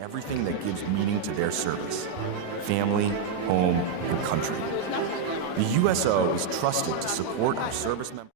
everything that gives meaning to their service: family, home, and country. The USO is trusted to support our service members.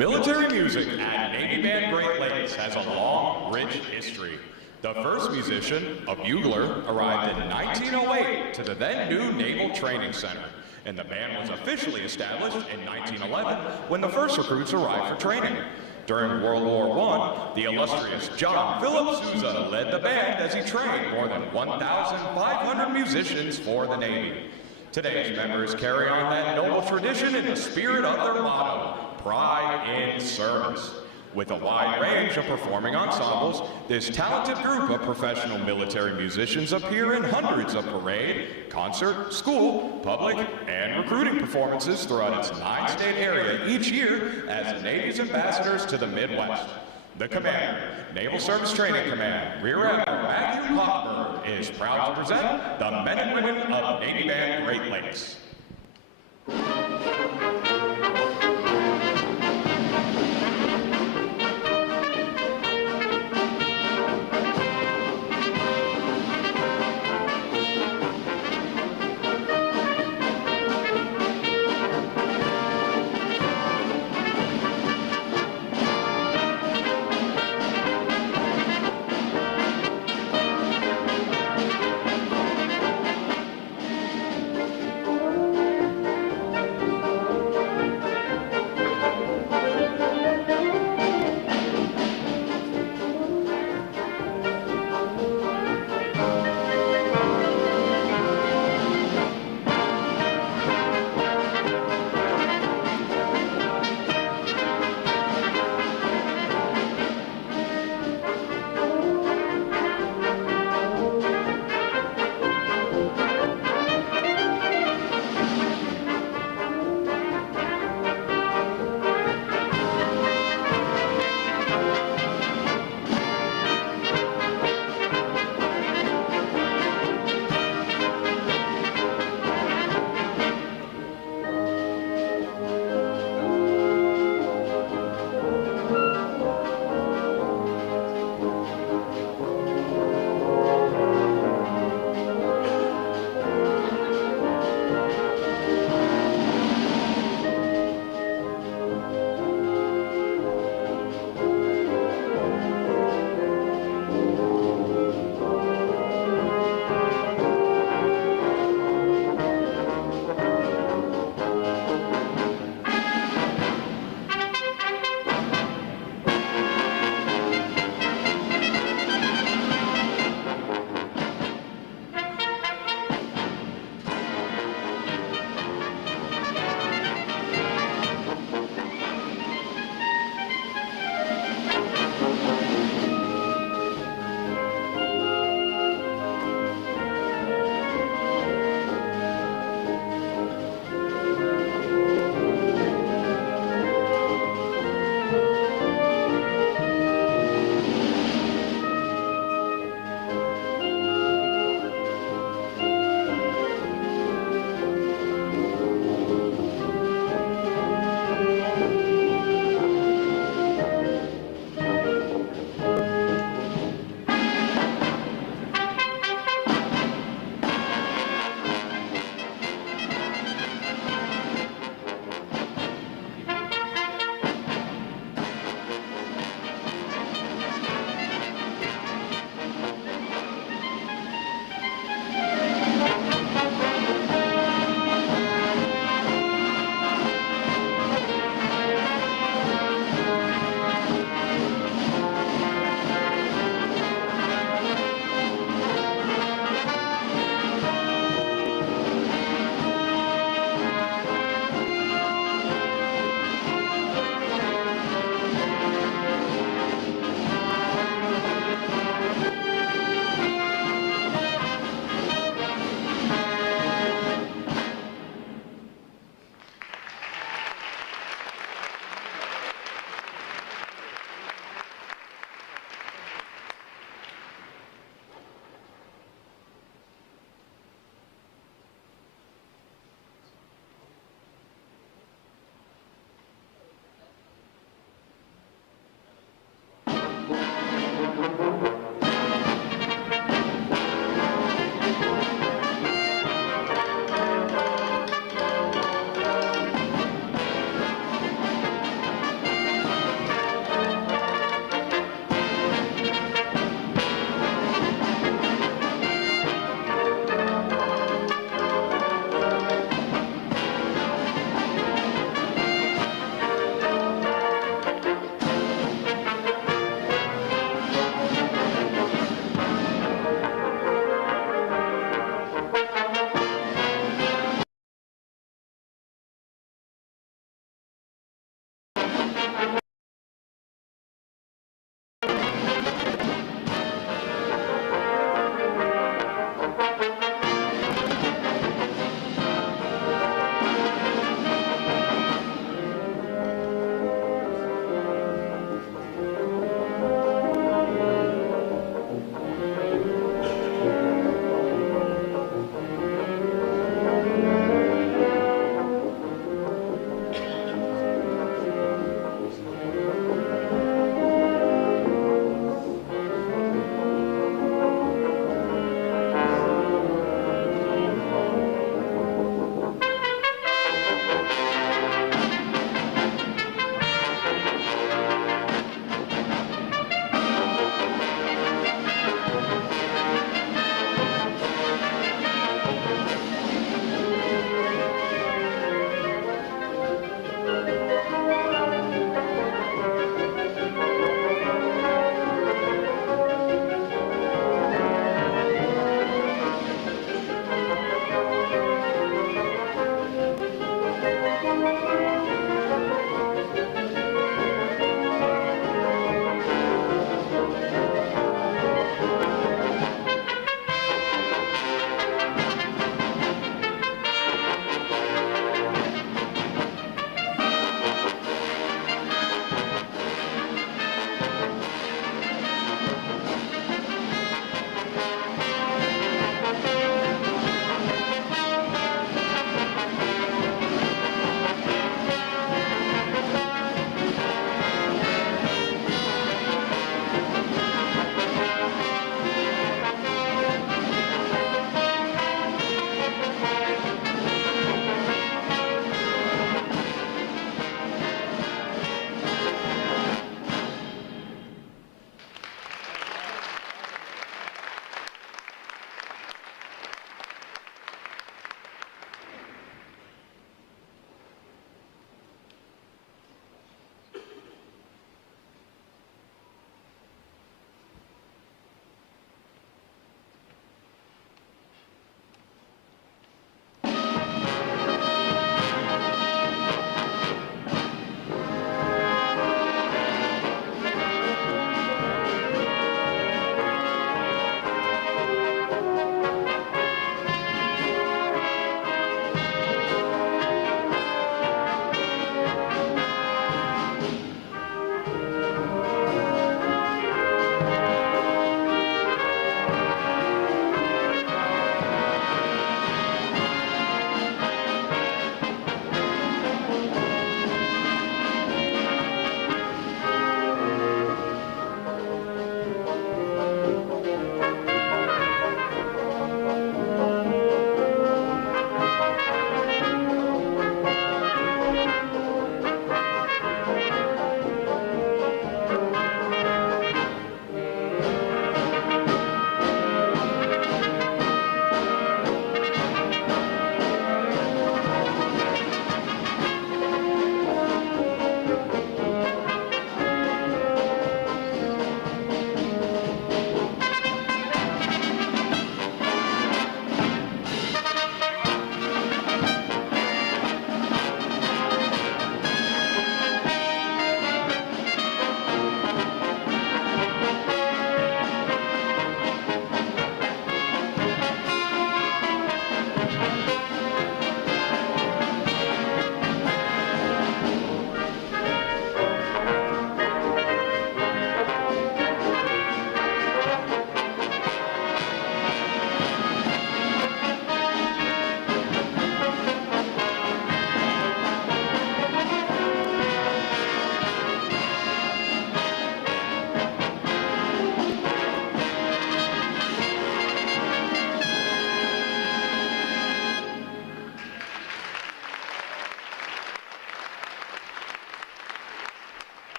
Military music at Navy Band Great Lakes has a long, rich history. The first musician, a bugler, arrived in 1908 to the then new Naval Training Center, and the band was officially established in 1911 when the first recruits arrived for training. During World War I, the illustrious John Philip Sousa led the band as he trained more than 1,500 musicians for the Navy. Today's members carry on that noble tradition in the spirit of their motto, Pride in Service. With a wide range of performing ensembles, this talented group of professional military musicians appear in hundreds of parade, concert, school, public, and recruiting performances throughout its 9-state area each year as the Navy's ambassadors to the Midwest. The Commander, Naval Service Training Command, Rear Admiral Matthew Hochberg, is proud to present the men and women of Navy Band Great Lakes.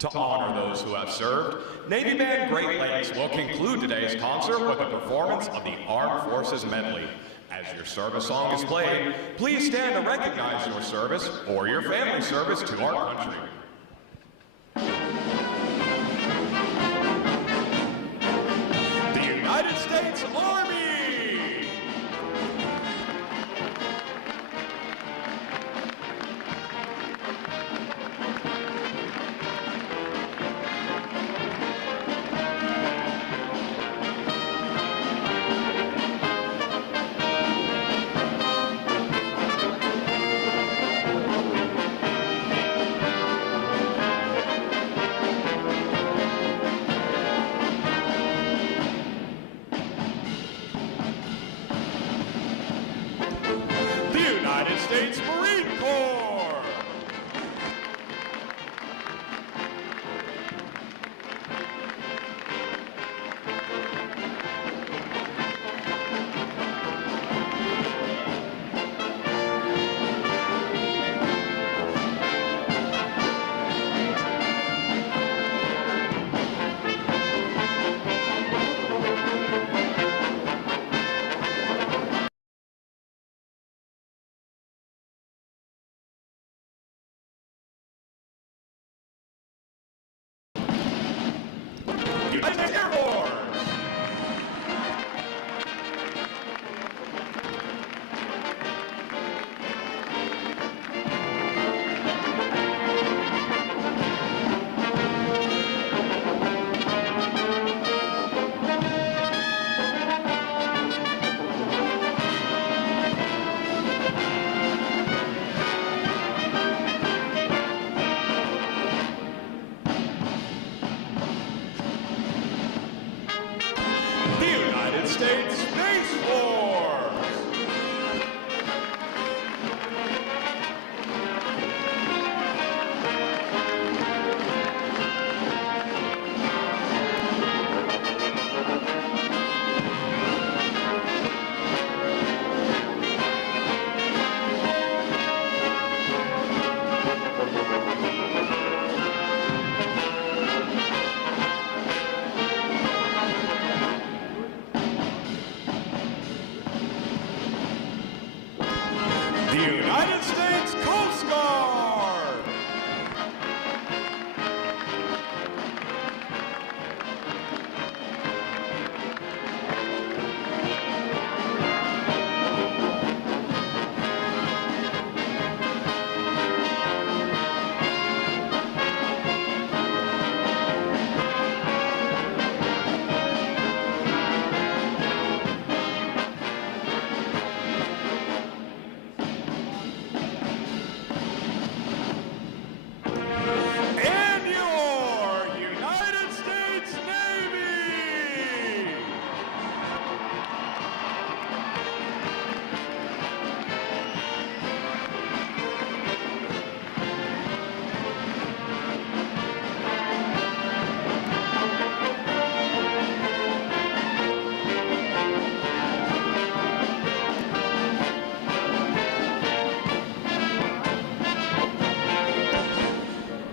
To honor those who have served, Navy Band Great Lakes will conclude today's concert with a performance of the Armed Forces Medley. As your service song is played, please stand to recognize your service or your family service to our country. The United States Army! United States Marine Corps! United Air Force! States Space Force! The United States Coast Guard!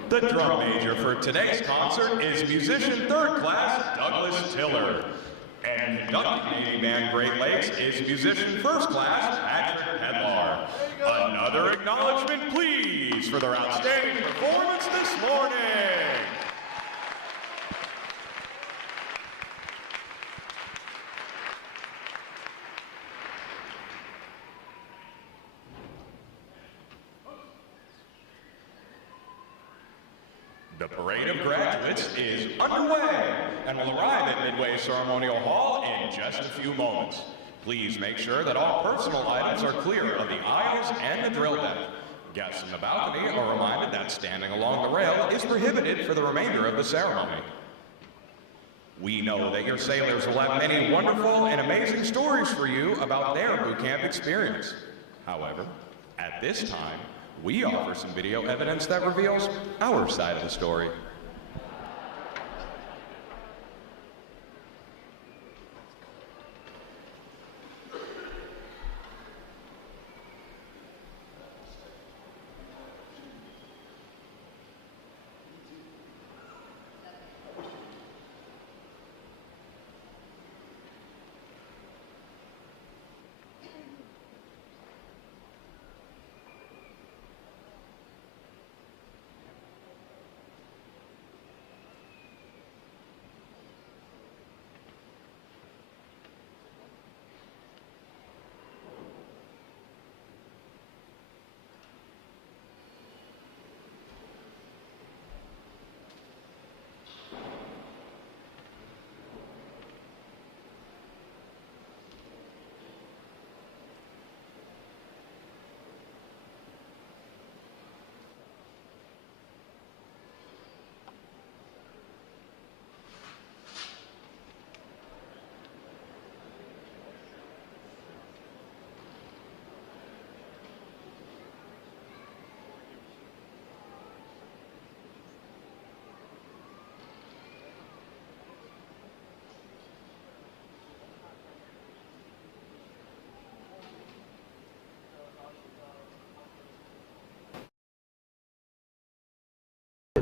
The drum major for today's concert is musician third class Douglas Tiller. And conducting Navy Band Great Lakes is musician first class Patrick Pedlar. Another acknowledgement, please, for their outstanding performance this morning. The Parade of Graduates is underway and will arrive at Midway Ceremonial Hall in just a few moments. Please make sure that all personal items are clear of the aisles and the drill deck. Guests in the balcony are reminded that standing along the rail is prohibited for the remainder of the ceremony. We know that your sailors will have many wonderful and amazing stories for you about their boot camp experience. However, at this time, we offer some video evidence that reveals our side of the story.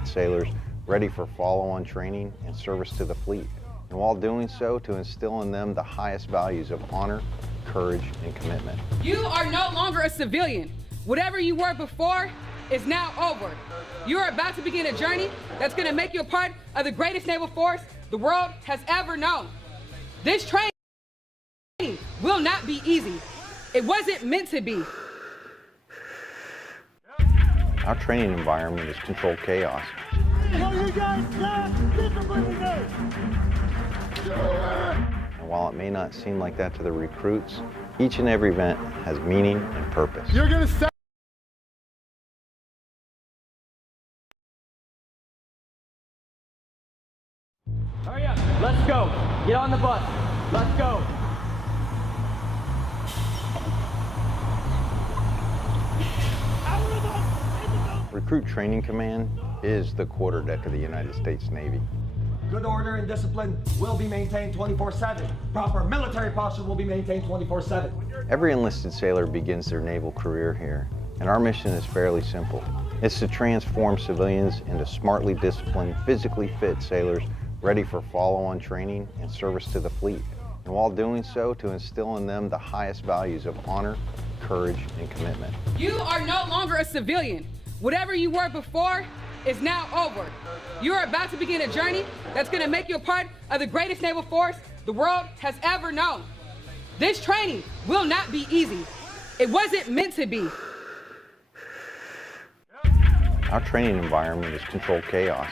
fit sailors ready for follow-on training and service to the fleet. And while doing so, to instill in them the highest values of honor, courage, and commitment. You are no longer a civilian. Whatever you were before is now over. You are about to begin a journey that's going to make you a part of the greatest naval force the world has ever known. This training will not be easy. It wasn't meant to be. Our training environment is controlled chaos. And while it may not seem like that to the recruits, each and every event has meaning and purpose. You're gonna stop. Hurry up, let's go. Get on the bus, let's go. Recruit Training Command is the quarterdeck of the United States Navy. Good order and discipline will be maintained 24/7. Proper military posture will be maintained 24/7. Every enlisted sailor begins their naval career here, and our mission is fairly simple. It's to transform civilians into smartly disciplined, physically fit sailors ready for follow-on training and service to the fleet. And while doing so, to instill in them the highest values of honor, courage, and commitment. You are no longer a civilian. Whatever you were before is now over. You are about to begin a journey that's going to make you a part of the greatest naval force the world has ever known. This training will not be easy. It wasn't meant to be. Our training environment is controlled chaos.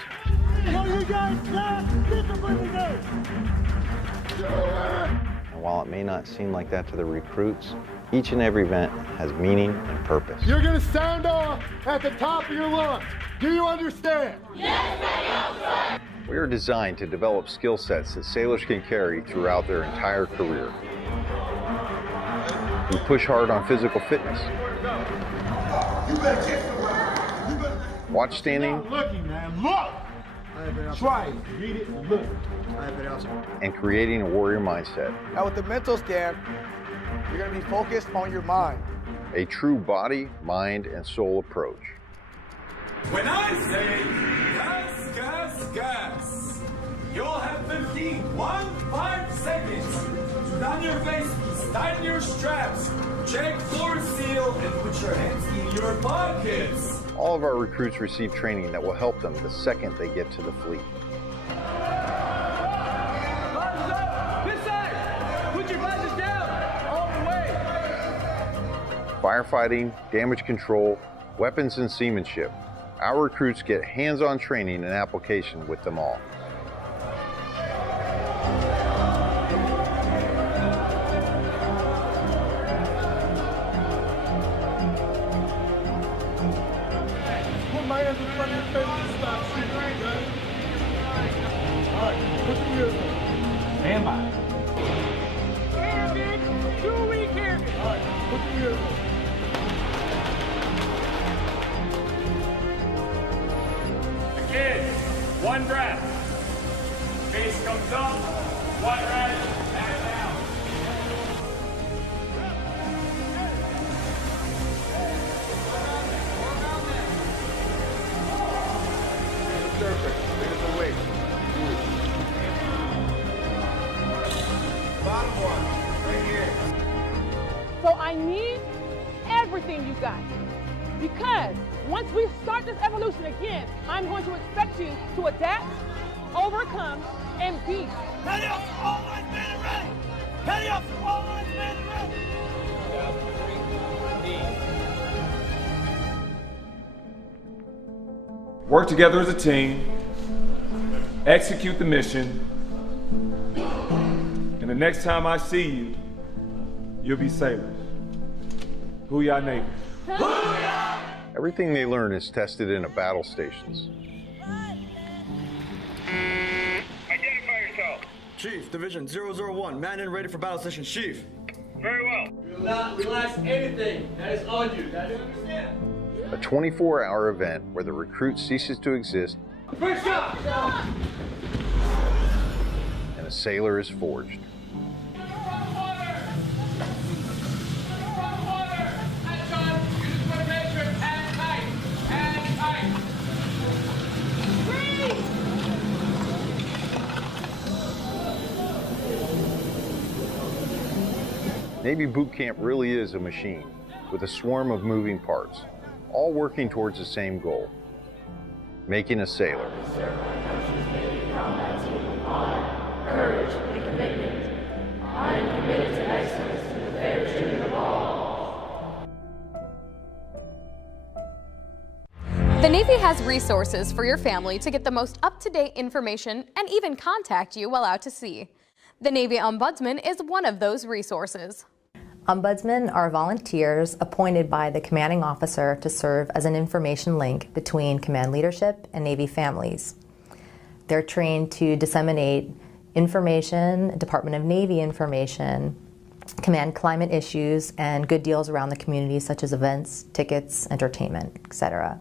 And while it may not seem like that to the recruits, each and every event has meaning and purpose. You're gonna sound off at the top of your lungs. Do you understand? Yes, we are designed to develop skill sets that sailors can carry throughout their entire career. We push hard on physical fitness, watch standing, Looking, man, look! Try it, read it, and look. and creating a warrior mindset. Now with the mental scan, you're going to be focused on your mind. A true body, mind, and soul approach. When I say gas, gas, gas, you'll have 15 seconds to down your faces, tighten your straps, check floor seal, and put your hands in your pockets. All of our recruits receive training that will help them the second they get to the fleet. Glasses up, this side. Put your glasses down, all the way. Firefighting, damage control, weapons and seamanship. Our recruits get hands-on training and application with them all. Put my hands in front of your face and stop shooting, okay? All right, put your ears on. Stand by. Airman, 2 week airman. All right, put your ears on. Kids, one breath. Face comes up, one red, back down. Surface, bigger the weight. Bottom one, right here. So I need everything you got. Because once we start this evolution again, I'm going to expect you to adapt, overcome, and beat. Ready up, all lines man and ready. Ready up, all lines man and ready. Work together as a team, execute the mission, and the next time I see you, you'll be sailors. Hoo-yah Navy. Everything they learn is tested in a battle stations. Identify yourself. Chief, Division 001, man in ready for battle session, Chief. Very well. Do not relax anything that is on you. That is understand. A 24-hour event where the recruit ceases to exist First shot. and a sailor is forged. Navy boot camp really is a machine with a swarm of moving parts, all working towards the same goal, making a sailor. Courage and commitment. I am committed to excellence in the fair treatment of all. The Navy has resources for your family to get the most up-to-date information and even contact you while out to sea. The Navy Ombudsman is one of those resources. Ombudsmen are volunteers appointed by the commanding officer to serve as an information link between command leadership and Navy families. They're trained to disseminate information, Department of Navy information, command climate issues, and good deals around the community such as events, tickets, entertainment, etc.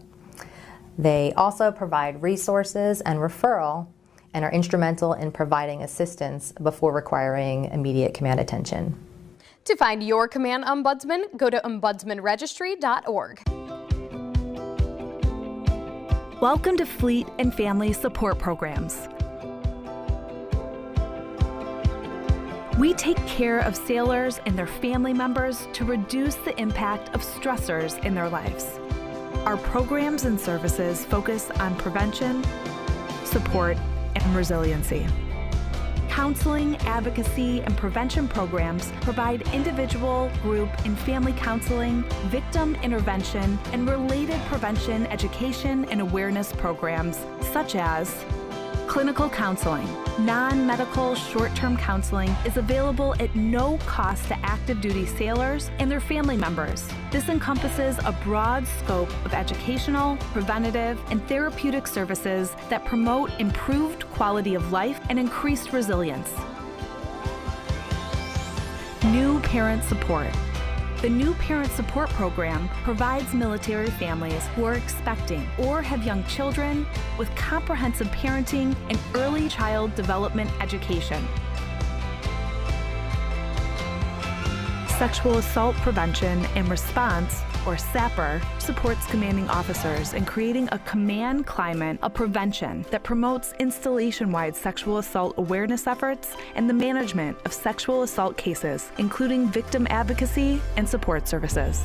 They also provide resources and referral and are instrumental in providing assistance before requiring immediate command attention. To find your command ombudsman, go to ombudsmanregistry.org. Welcome to Fleet and Family Support Programs. We take care of sailors and their family members to reduce the impact of stressors in their lives. Our programs and services focus on prevention, support, and resiliency. Counseling, advocacy, and prevention programs provide individual, group, and family counseling, victim intervention, and related prevention, education, and awareness programs such as clinical counseling. Non-medical short-term counseling is available at no cost to active duty sailors and their family members. This encompasses a broad scope of educational, preventative, and therapeutic services that promote improved quality of life and increased resilience. New Parent Support. The New Parent Support Program provides military families who are expecting or have young children with comprehensive parenting and early child development education. Sexual Assault Prevention and Response, or SAPR, supports commanding officers in creating a command climate of prevention that promotes installation-wide sexual assault awareness efforts and the management of sexual assault cases, including victim advocacy and support services.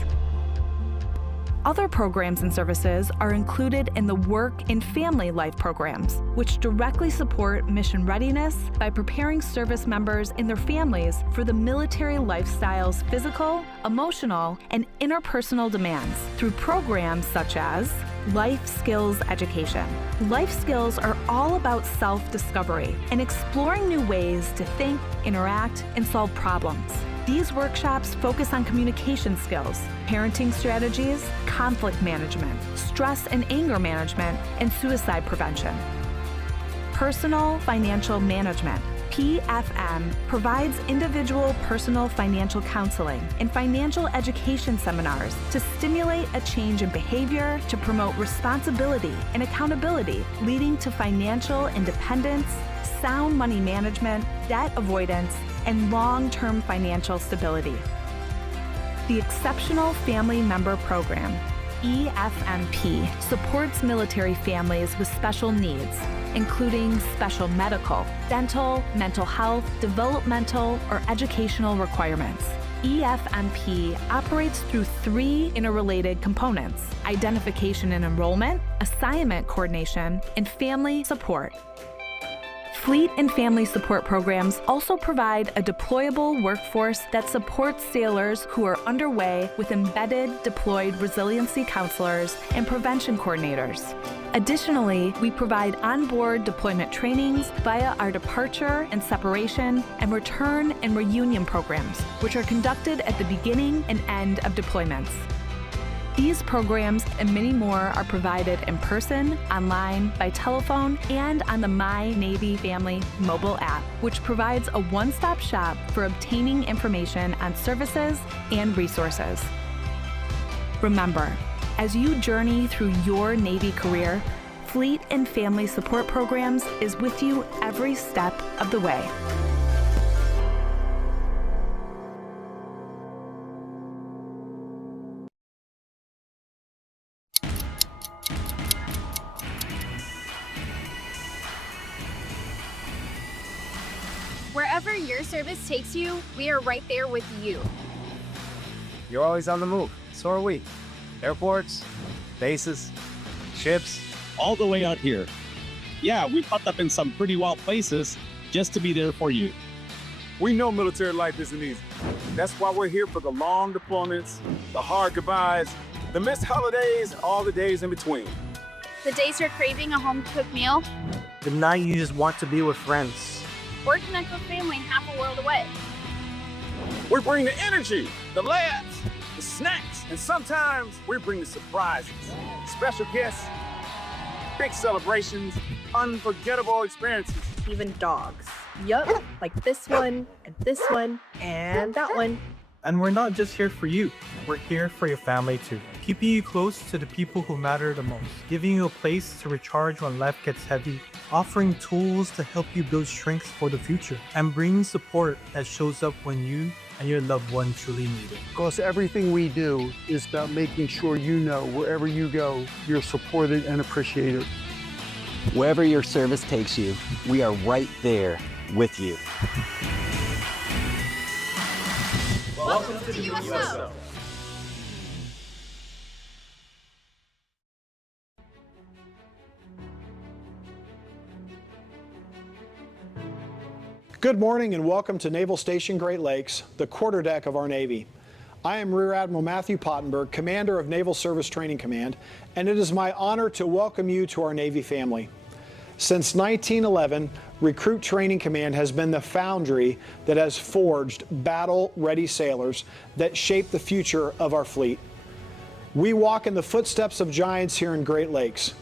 Other programs and services are included in the Work and Family Life programs, which directly support mission readiness by preparing service members and their families for the military lifestyle's physical, emotional, and interpersonal demands through programs such as Life Skills Education. Life skills are all about self-discovery and exploring new ways to think, interact, and solve problems. These workshops focus on communication skills, parenting strategies, conflict management, stress and anger management, and suicide prevention. Personal Financial Management, PFM, provides individual personal financial counseling and financial education seminars to stimulate a change in behavior to promote responsibility and accountability, leading to financial independence, sound money management, debt avoidance, and long-term financial stability. The Exceptional Family Member Program, EFMP, supports military families with special needs, including special medical, dental, mental health, developmental, or educational requirements. EFMP operates through 3 interrelated components: identification and enrollment, assignment coordination, and family support. Fleet and family support programs also provide a deployable workforce that supports sailors who are underway with embedded deployed resiliency counselors and prevention coordinators. Additionally, we provide onboard deployment trainings via our departure and separation and return and reunion programs, which are conducted at the beginning and end of deployments. These programs and many more are provided in person, online, by telephone, and on the My Navy Family mobile app, which provides a one-stop shop for obtaining information on services and resources. Remember, as you journey through your Navy career, Fleet and Family Support Programs is with you every step of the way. Wherever your service takes you, we are right there with you. you're always on the move. So are we. Airports, bases, ships. All the way out here. Yeah, we popped up in some pretty wild places just to be there for you. We know military life isn't easy. That's why we're here for the long deployments, the hard goodbyes, the missed holidays, all the days in between. The days you're craving a home-cooked meal. The night you just want to be with friends. Or connect with family half a world away. We bring the energy, the laughs, the snacks, and sometimes we bring the surprises. Special guests, big celebrations, unforgettable experiences. Even dogs. Yup, like this one, and this one, and that one. And we're not just here for you. We're here for your family too. Keeping you close to the people who matter the most. Giving you a place to recharge when life gets heavy. Offering tools to help you build strength for the future. And bringing support that shows up when you and your loved one truly need it. Because everything we do is about making sure you know wherever you go, you're supported and appreciated. Wherever your service takes you, we are right there with you. Welcome to the USO. Good morning and welcome to Naval Station Great Lakes, the quarterdeck of our Navy. I am Rear Admiral Matthew Pottenberg, Commander of Naval Service Training Command, and it is my honor to welcome you to our Navy family. Since 1911, Recruit Training Command has been the foundry that has forged battle-ready sailors that shape the future of our fleet. We walk in the footsteps of giants here in Great Lakes.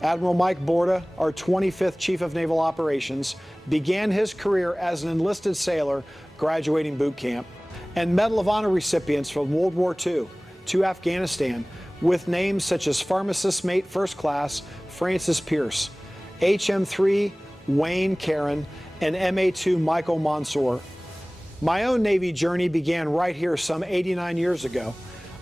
Admiral Mike Borda, our 25th Chief of Naval Operations, began his career as an enlisted sailor graduating boot camp, and Medal of Honor recipients from World War II to Afghanistan with names such as Pharmacist Mate First Class Francis Pierce, HM3 Wayne Caron, and MA2 Michael Mansour. My own Navy journey began right here some 89 years ago.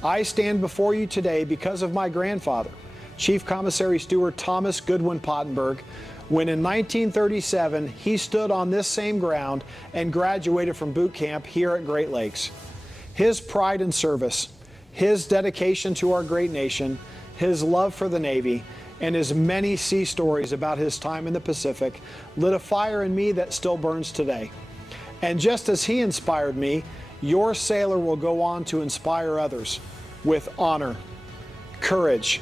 I stand before you today because of my grandfather, Chief Commissary Steward Thomas Goodwin Pottenberg, when in 1937 he stood on this same ground and graduated from boot camp here at Great Lakes. His pride in service, his dedication to our great nation, his love for the Navy, and his many sea stories about his time in the Pacific lit a fire in me that still burns today. And just as he inspired me, your sailor will go on to inspire others with honor, courage,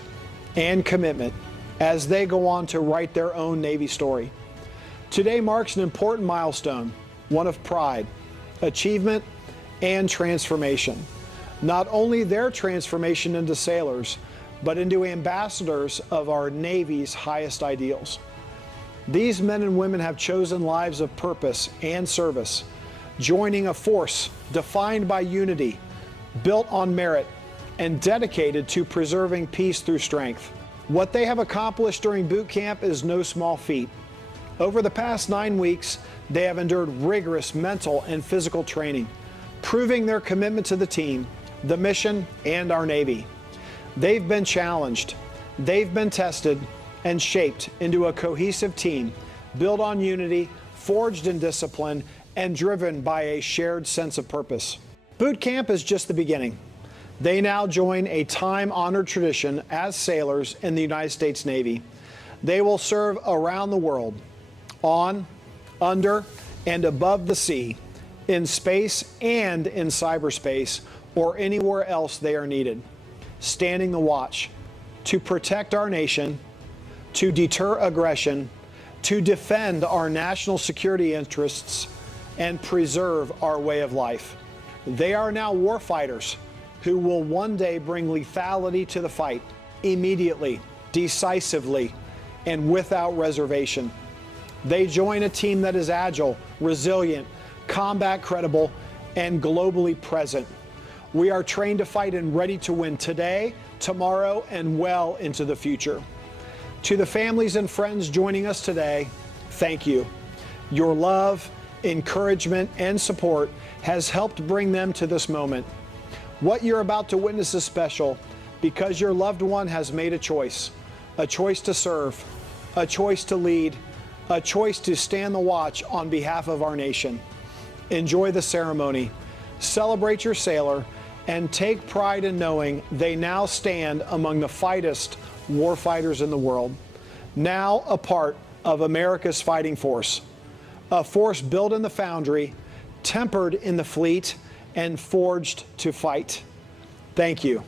and commitment as they go on to write their own Navy story. Today marks an important milestone, one of pride, achievement, and transformation. Not only their transformation into sailors, but into ambassadors of our Navy's highest ideals. These men and women have chosen lives of purpose and service, joining a force defined by unity, built on merit, and dedicated to preserving peace through strength. What they have accomplished during boot camp is no small feat. Over the past 9 weeks, they have endured rigorous mental and physical training, proving their commitment to the team, the mission, and our Navy. They've been challenged, they've been tested, and shaped into a cohesive team, built on unity, forged in discipline, and driven by a shared sense of purpose. Boot camp is just the beginning. They now join a time-honored tradition as sailors in the United States Navy. They will serve around the world, on, under, and above the sea, in space and in cyberspace, or anywhere else they are needed, standing the watch to protect our nation, to deter aggression, to defend our national security interests, and preserve our way of life. They are now warfighters who will one day bring lethality to the fight, immediately, decisively, and without reservation. They join a team that is agile, resilient, combat credible, and globally present. We are trained to fight and ready to win today, tomorrow, and well into the future. To the families and friends joining us today, thank you. Your love, encouragement, and support has helped bring them to this moment. What you're about to witness is special because your loved one has made a choice to serve, a choice to lead, a choice to stand the watch on behalf of our nation. Enjoy the ceremony, celebrate your sailor, and take pride in knowing they now stand among the fightest warfighters in the world, now a part of America's fighting force, a force built in the foundry, tempered in the fleet, and forged to fight. Thank you.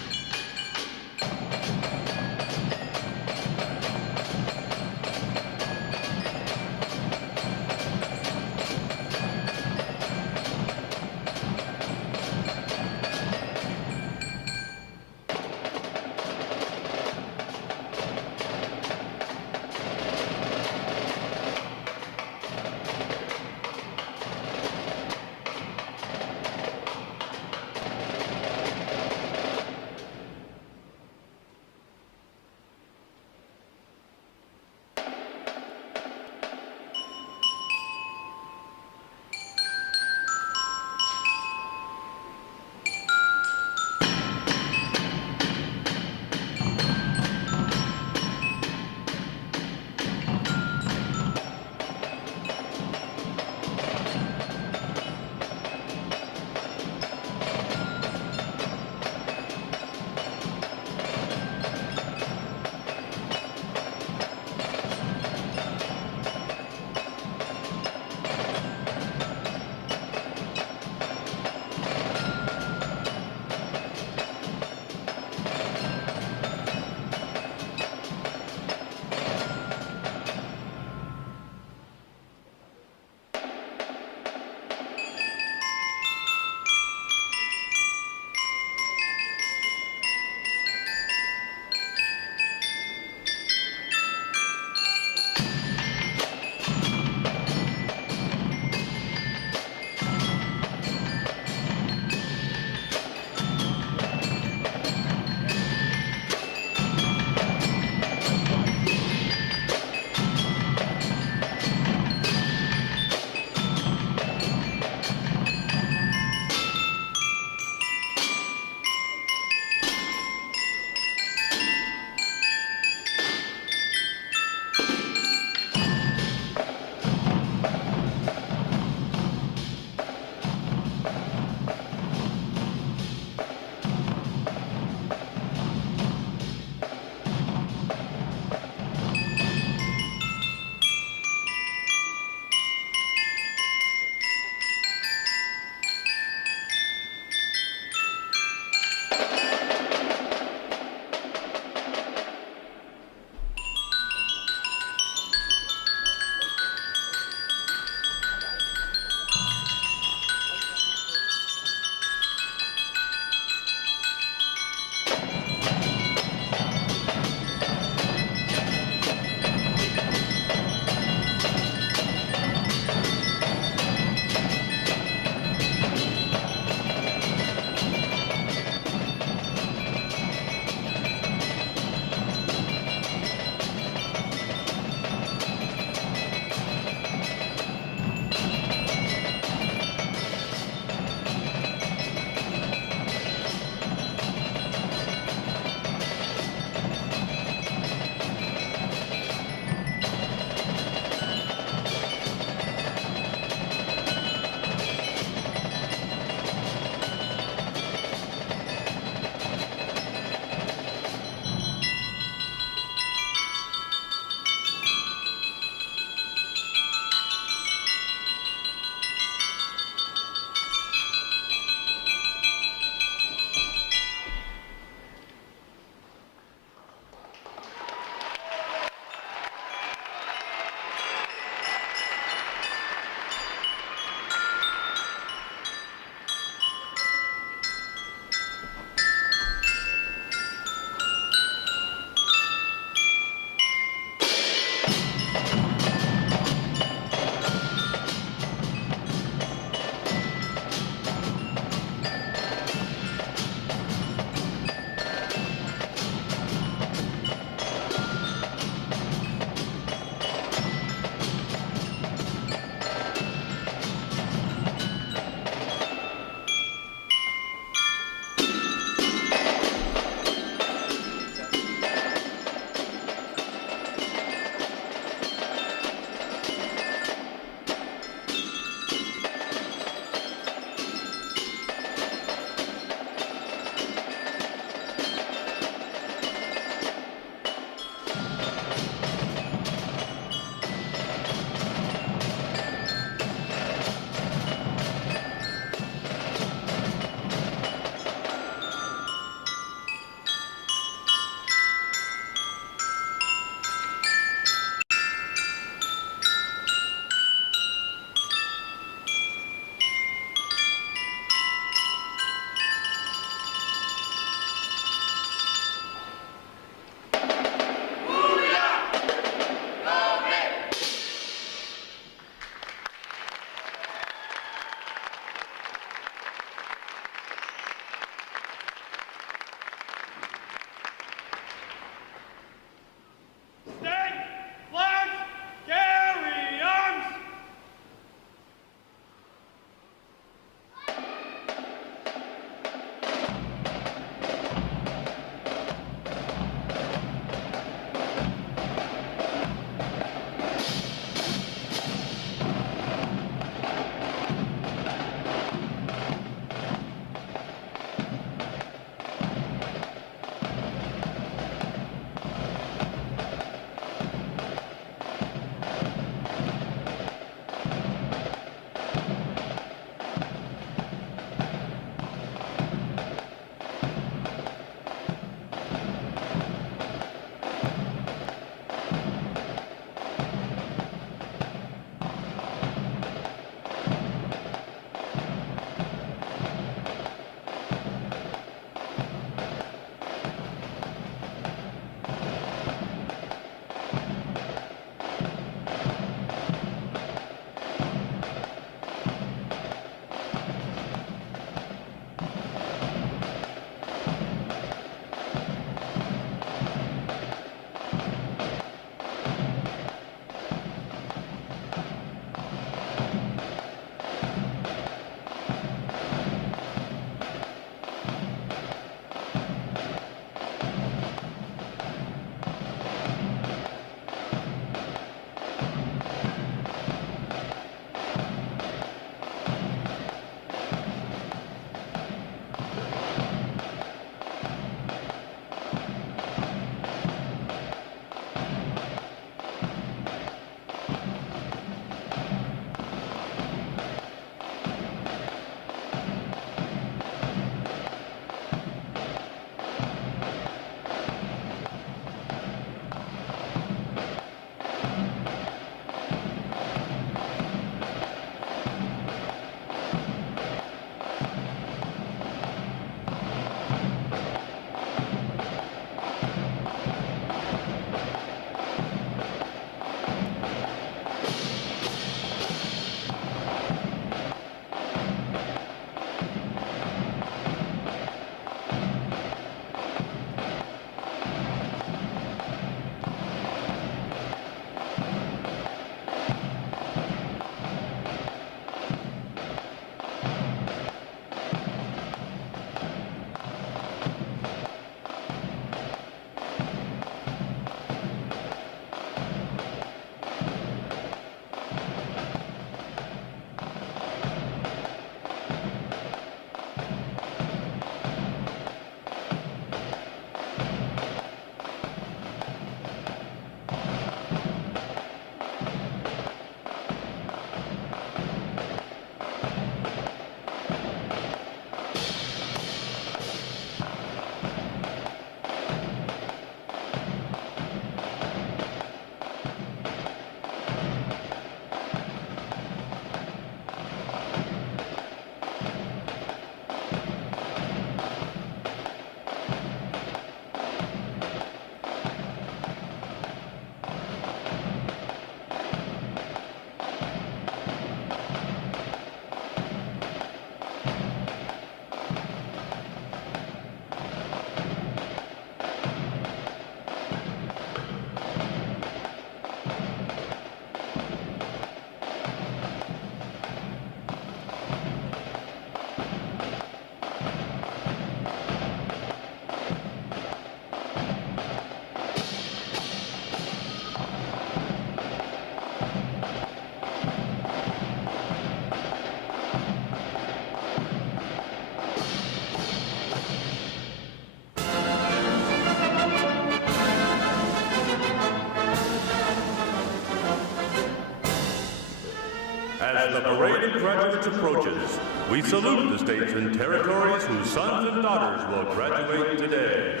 As the parade of graduates approaches, we salute the states and territories whose sons and daughters will graduate today.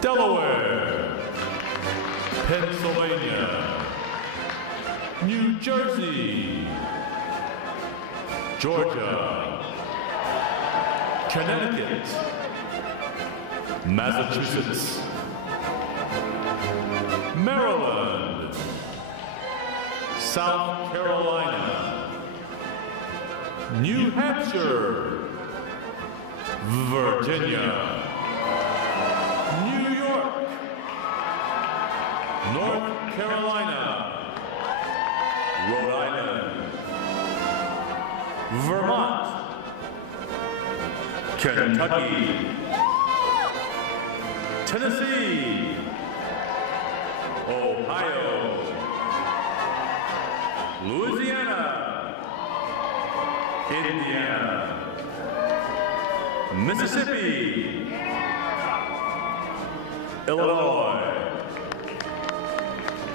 Delaware, Pennsylvania, New Jersey, Georgia, Connecticut, Massachusetts, Maryland, South Carolina, New Hampshire, Virginia, New York, North Carolina, Rhode Island, Vermont, Kentucky, Tennessee, Ohio, Louisiana, Indiana, Mississippi, Illinois,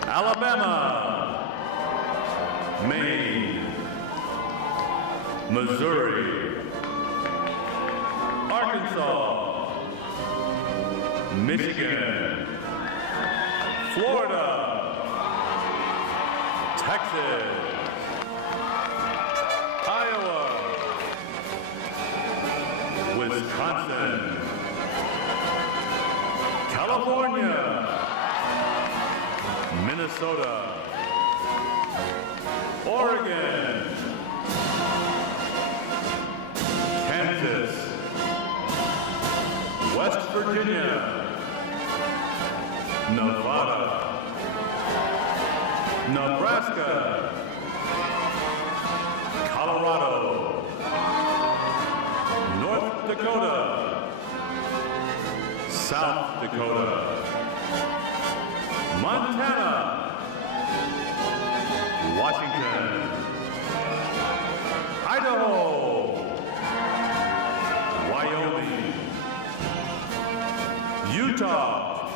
Alabama, Maine, Missouri, Arkansas, Michigan, Florida, Texas, Iowa, Wisconsin, California, Minnesota, Oregon, Kansas, West Virginia, Nevada, Nebraska, Colorado, North Dakota, South Dakota, Montana, Washington, Idaho, Wyoming, Utah,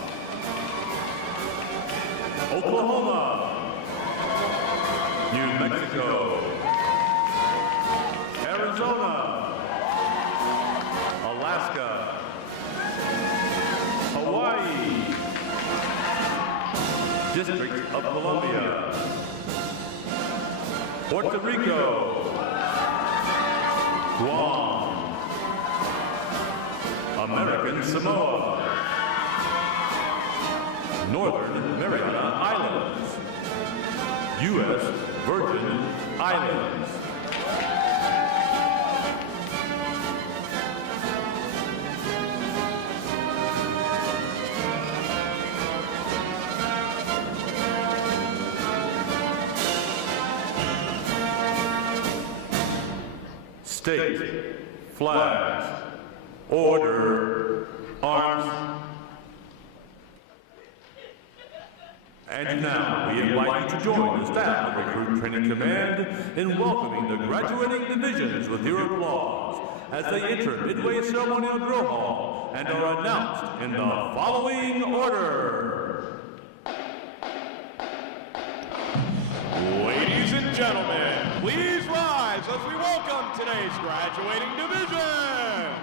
Oklahoma, New Mexico, Arizona, Alaska, Hawaii, District of Columbia, Puerto Rico, Guam, American Samoa, Northern Mariana Islands, U.S. Virgin Islands. State, flags, order, arms. And now we invite you to join the staff of Recruit Training Command in welcoming the graduating divisions with your applause as they enter Midway Ceremonial Drill Hall and are announced in the following order. Ladies and gentlemen, please rise as we welcome today's graduating division.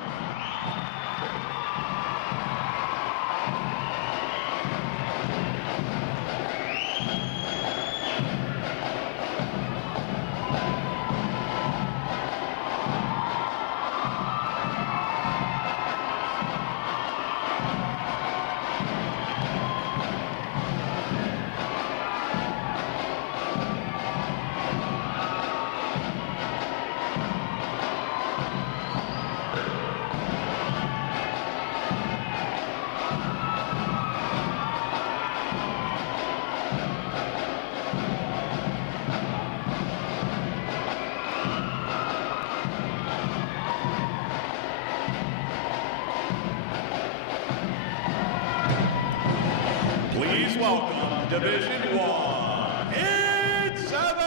Please welcome Division 1, it's 7.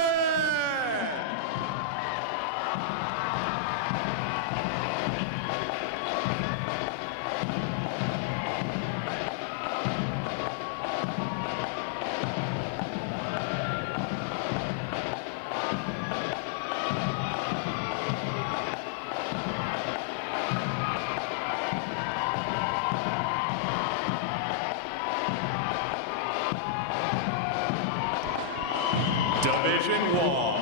Division 1.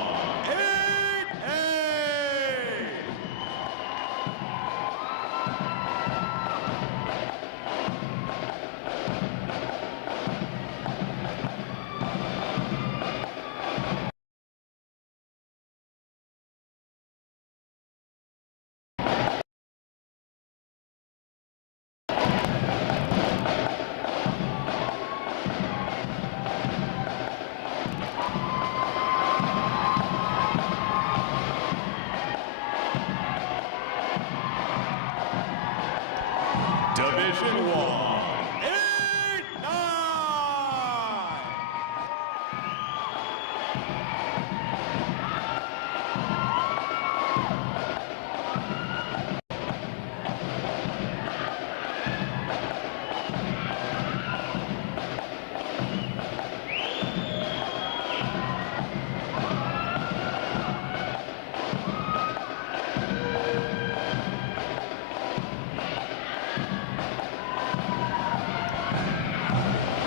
Division 1.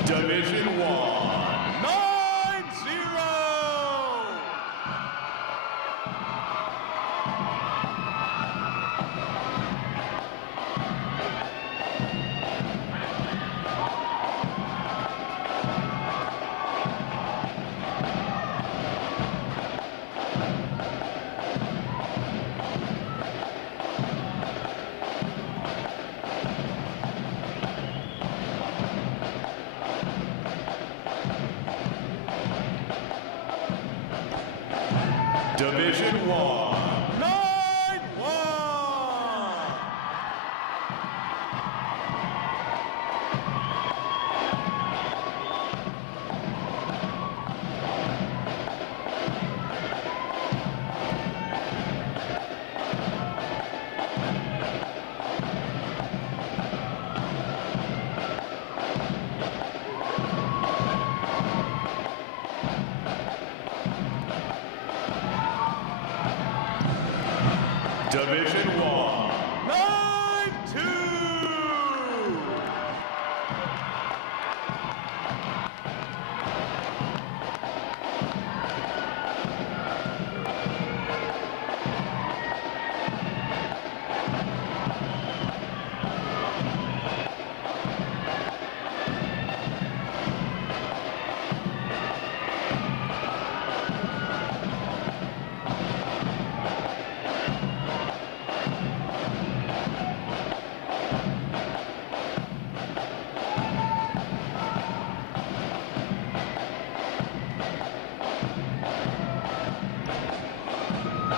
Division 1, 9-0! Division 1, 9-1! Division 1, 9-2!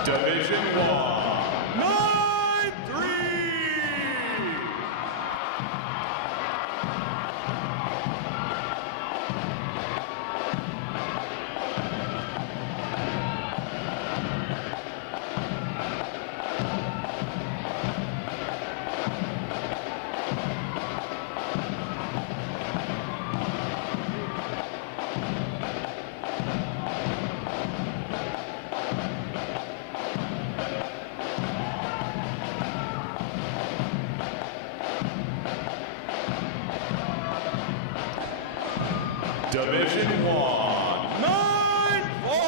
Division 1, 9-3! Division 1, 9-4!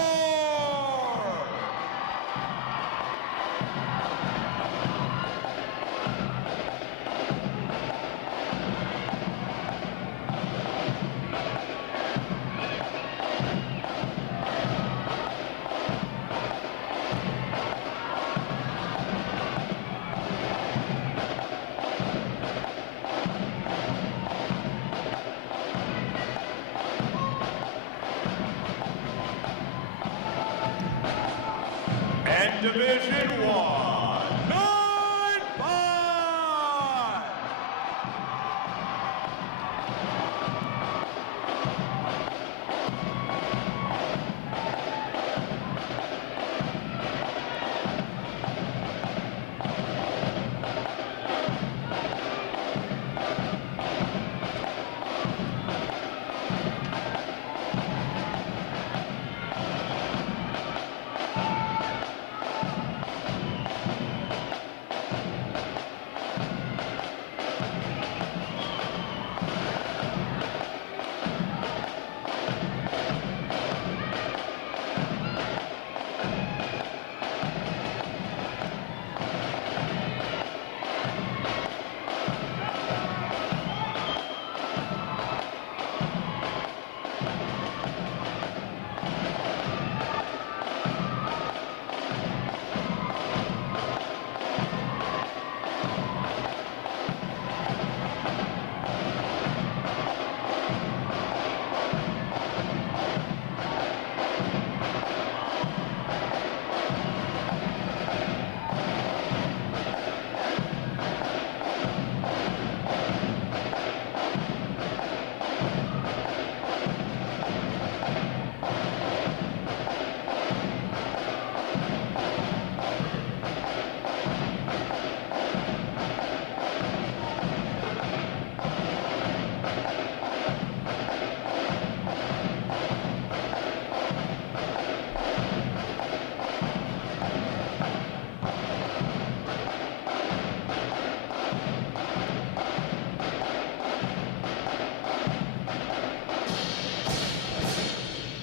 And Division 1, 9-5!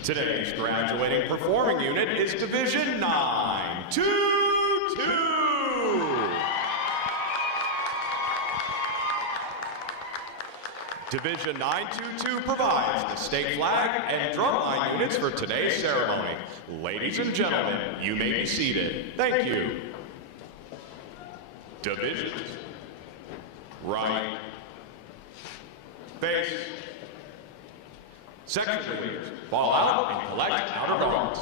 Today's graduating performing unit is Division 922. Division 922 provides the state flag and drumline units for today's ceremony. Ladies and gentlemen, you may be seated. Thank you. Divisions. Right. Face. Section leaders, fall out and collect outer garments.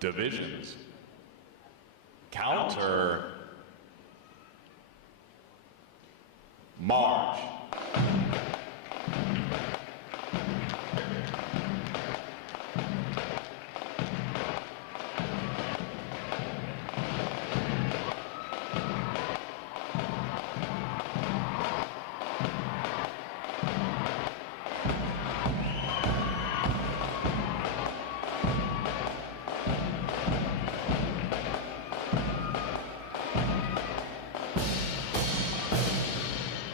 Divisions. Counter. March.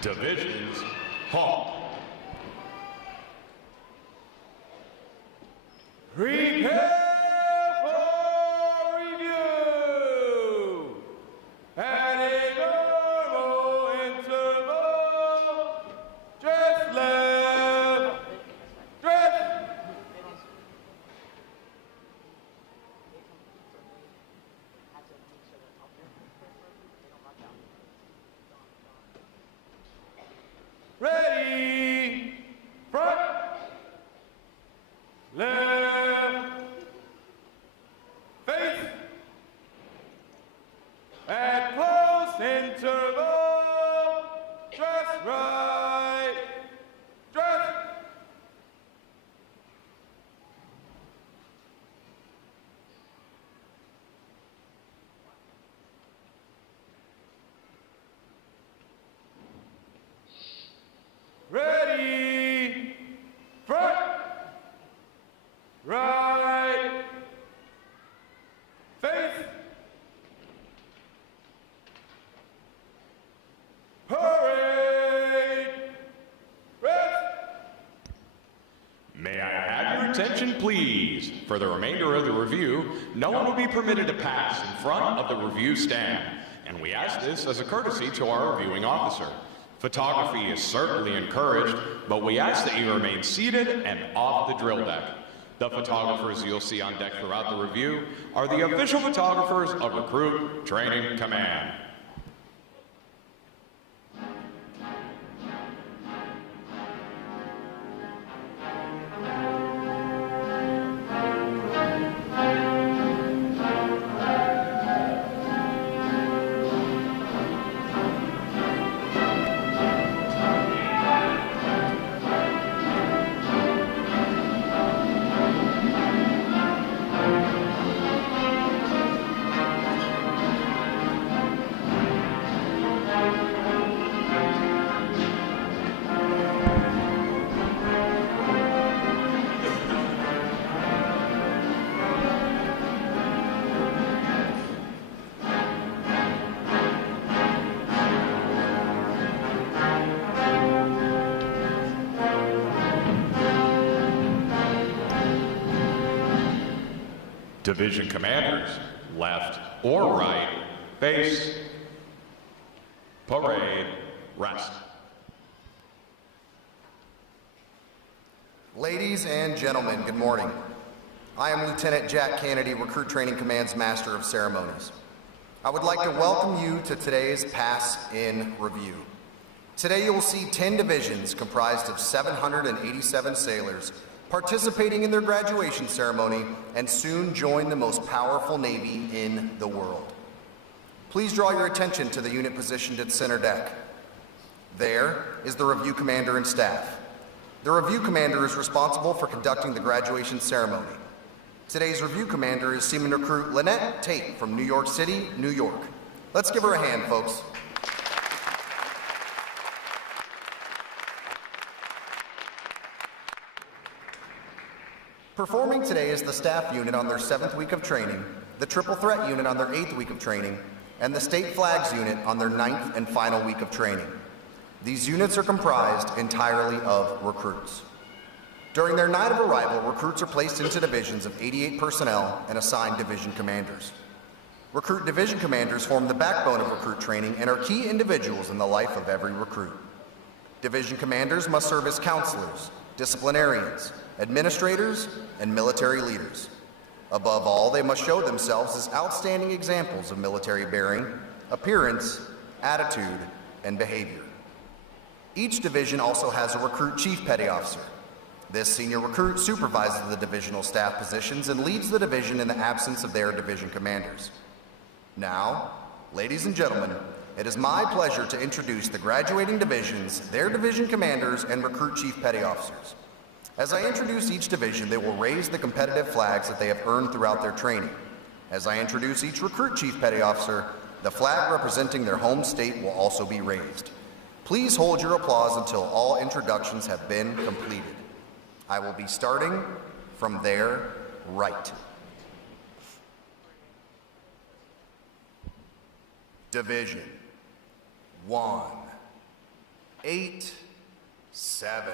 Divisions, halt. Prepare for review. At a normal interval, dress left, dress. Ready, front, left, face, at close interval, dress right, dress. Ready, front, right, face, parade, rest. May I have your attention, please? For the remainder of the review, no one will be permitted to pass in front of the review stand, and we ask this as a courtesy to our reviewing officer. Photography is certainly encouraged, but we ask that you remain seated and off the drill deck. The photographers you'll see on deck throughout the review are the official photographers of Recruit Training Command. Division commanders, left or right, base, parade, rest. Ladies and gentlemen, good morning. I am Lieutenant Jack Kennedy, Recruit Training Command's Master of Ceremonies. I would like to welcome you to today's Pass-In Review. Today you will see 10 divisions comprised of 787 sailors participating in their graduation ceremony and soon join the most powerful Navy in the world. Please draw your attention to the unit positioned at center deck. There is the Review Commander and staff. The Review Commander is responsible for conducting the graduation ceremony. Today's Review Commander is Seaman Recruit Lynette Tate from New York City, New York. Let's give her a hand, folks. Performing today is the Staff Unit on their 7th week of training, the Triple Threat Unit on their 8th week of training, and the State Flags Unit on their 9th and final week of training. These units are comprised entirely of recruits. During their night of arrival, recruits are placed into divisions of 88 personnel and assigned division commanders. Recruit division commanders form the backbone of recruit training and are key individuals in the life of every recruit. Division commanders must serve as counselors, disciplinarians, administrators, and military leaders. Above all, they must show themselves as outstanding examples of military bearing, appearance, attitude, and behavior. Each division also has a recruit chief petty officer. This senior recruit supervises the divisional staff positions and leads the division in the absence of their division commanders. Now, ladies and gentlemen, it is my pleasure to introduce the graduating divisions, their division commanders, and recruit chief petty officers. As I introduce each division, they will raise the competitive flags that they have earned throughout their training. As I introduce each recruit chief petty officer, the flag representing their home state will also be raised. Please hold your applause until all introductions have been completed. I will be starting from their right. Division 1, 8, 7.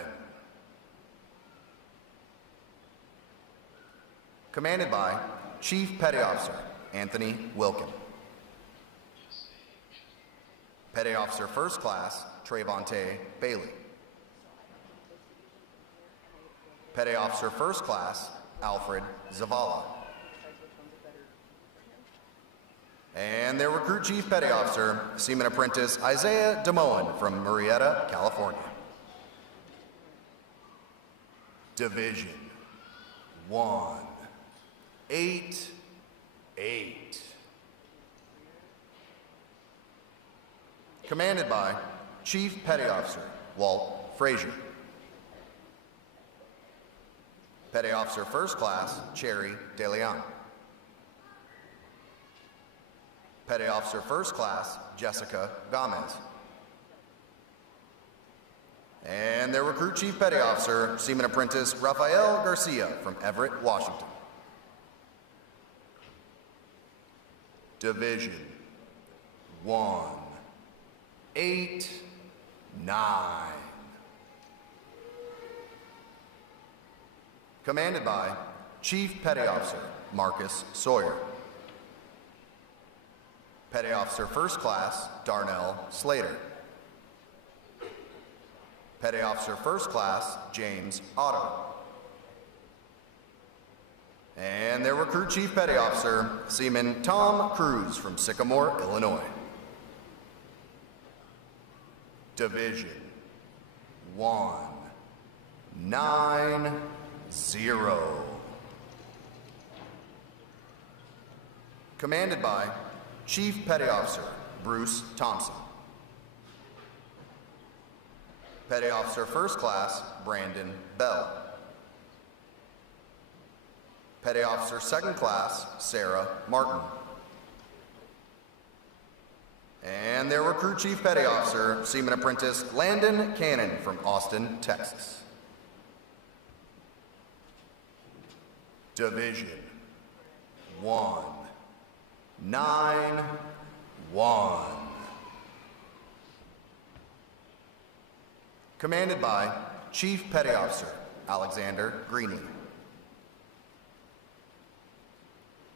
Commanded by Chief Petty Officer Anthony Wilkin. Petty Officer First Class Trevante Bailey. Petty Officer First Class Alfred Zavala. And their Recruit Chief Petty Officer, Seaman Apprentice Isaiah DeMoen from Murrieta, California. Division 1, 8, 8. Commanded by Chief Petty Officer Walt Frazier. Petty Officer First Class Cherry DeLeon. Petty Officer First Class Jessica Gomez. And their Recruit Chief Petty Officer, Seaman Apprentice Rafael Garcia from Everett, Washington. Division 1, 8, 9. Commanded by Chief Petty Officer Marcus Sawyer. Petty Officer First Class Darnell Slater. Petty Officer First Class James Otto. And their Recruit Chief Petty Officer, Seaman Tom Cruz from Sycamore, Illinois. Division 1, 9, 0. Commanded by Chief Petty Officer Bruce Thompson. Petty Officer First Class Brandon Bell. Petty Officer Second Class Sarah Martin. And their Recruit Chief Petty Officer, Seaman Apprentice Landon Cannon from Austin, Texas. Division 1, 9, 1. Commanded by Chief Petty Officer Alexander Greenlee.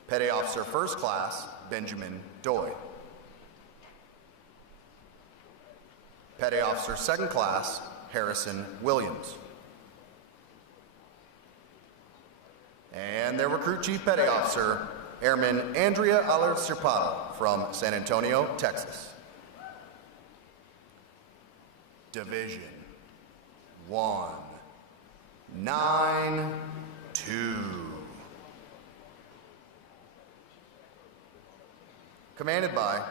Petty Officer First Class Benjamin Doy. Petty Officer Second Class Harrison Williams. And their Recruit Chief Petty Officer, Airman Andrea Alarcirpado from San Antonio, Texas. Division 192. Commanded by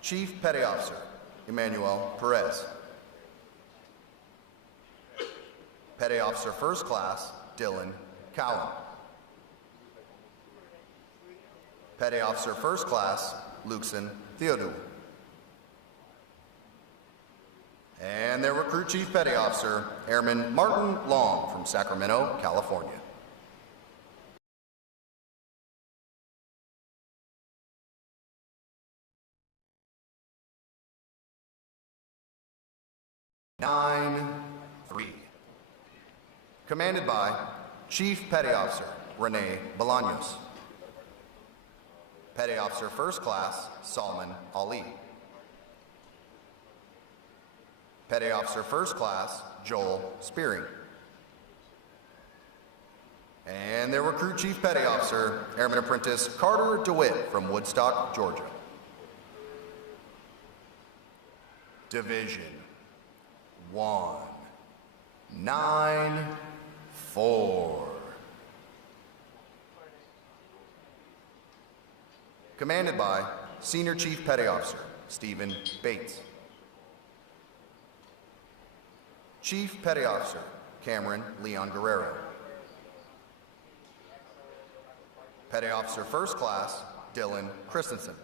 Chief Petty Officer Emmanuel Perez. Petty Officer First Class Dylan Cowan. Petty Officer First Class Luxon Theodule. And their Recruit Chief Petty Officer, Airman Martin Long from Sacramento, California. Commanded by Chief Petty Officer Rene Bolaños. Petty Officer First Class Salman Ali. Petty Officer First Class Joel Spearing. And their Recruit Chief Petty Officer, Airman Apprentice Carter DeWitt from Woodstock, Georgia. Division 194. Commanded by Senior Chief Petty Officer Stephen Bates. Chief Petty Officer Cameron Leon Guerrero. Petty Officer First Class Dylan Christensen.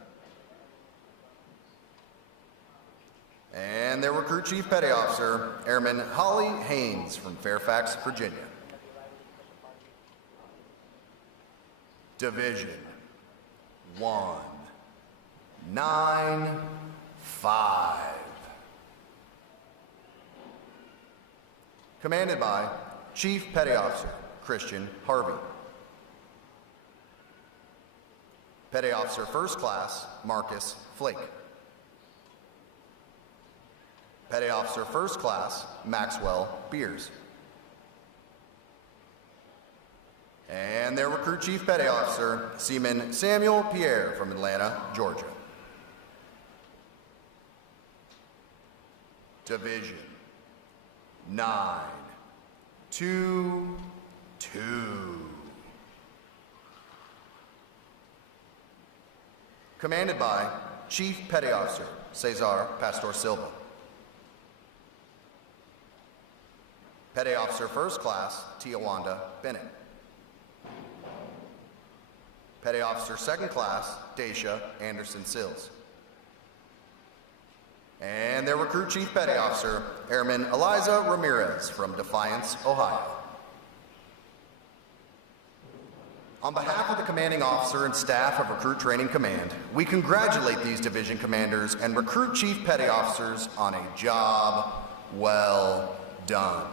And their Recruit Chief Petty Officer, Airman Holly Haynes from Fairfax, Virginia. Division 195. Commanded by Chief Petty Officer Christian Harvey. Petty Officer First Class Marcus Flake. Petty Officer First Class Maxwell Beers. And their Recruit Chief Petty Officer, Seaman Samuel Pierre from Atlanta, Georgia. Division 922. Commanded by Chief Petty Officer Cesar Pastor Silva. Petty Officer First Class Tiawanda Bennett. Petty Officer Second Class Dacia Anderson Sills. And their Recruit Chief Petty Officer, Airman Eliza Ramirez from Defiance, Ohio. On behalf of the Commanding Officer and staff of Recruit Training Command, we congratulate these division commanders and Recruit Chief Petty Officers on a job well done.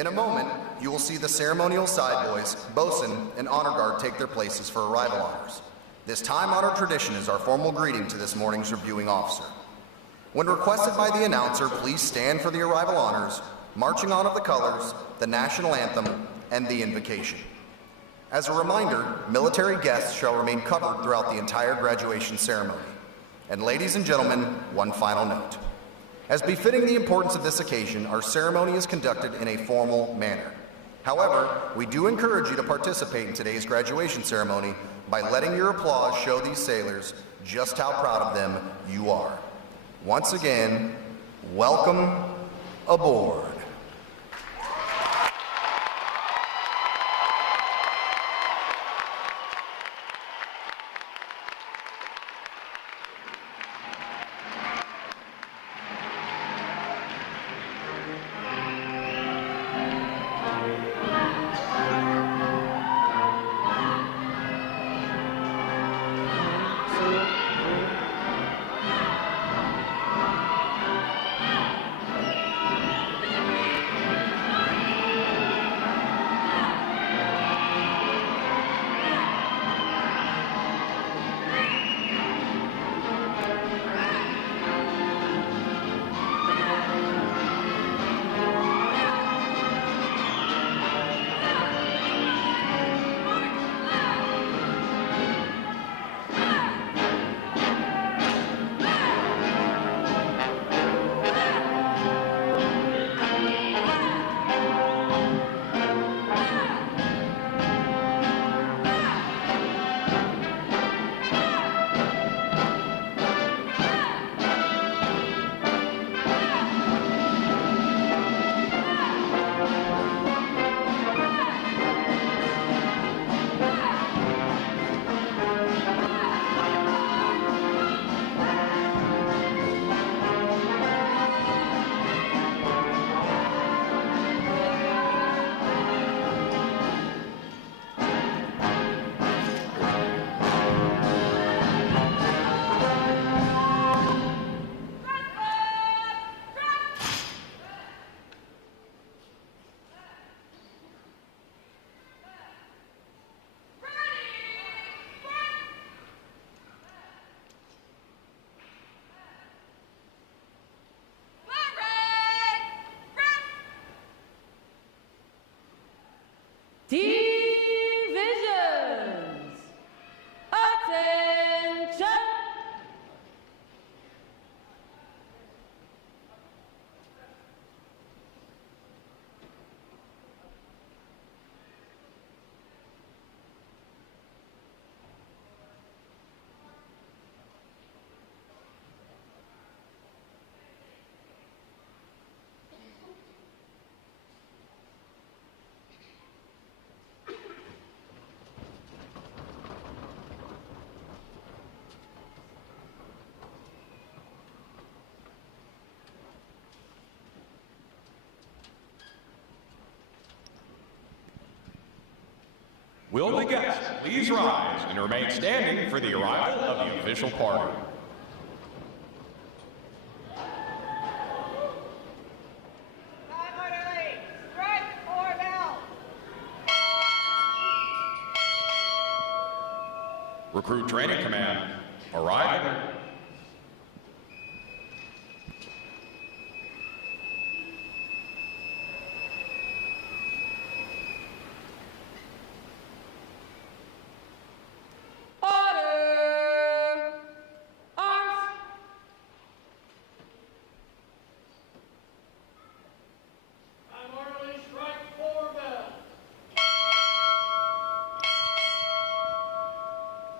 In a moment, you will see the ceremonial side boys, bosun, and honor guard take their places for arrival honors. This time-honored tradition is our formal greeting to this morning's reviewing officer. When requested by the announcer, please stand for the arrival honors, marching on of the colors, the national anthem, and the invocation. As a reminder, military guests shall remain covered throughout the entire graduation ceremony. And ladies and gentlemen, one final note. As befitting the importance of this occasion, our ceremony is conducted in a formal manner. However, we do encourage you to participate in today's graduation ceremony by letting your applause show these sailors just how proud of them you are. Once again, welcome aboard. Will the guests please rise and remain standing for the arrival of the official party? Recruit Training Command, arriving.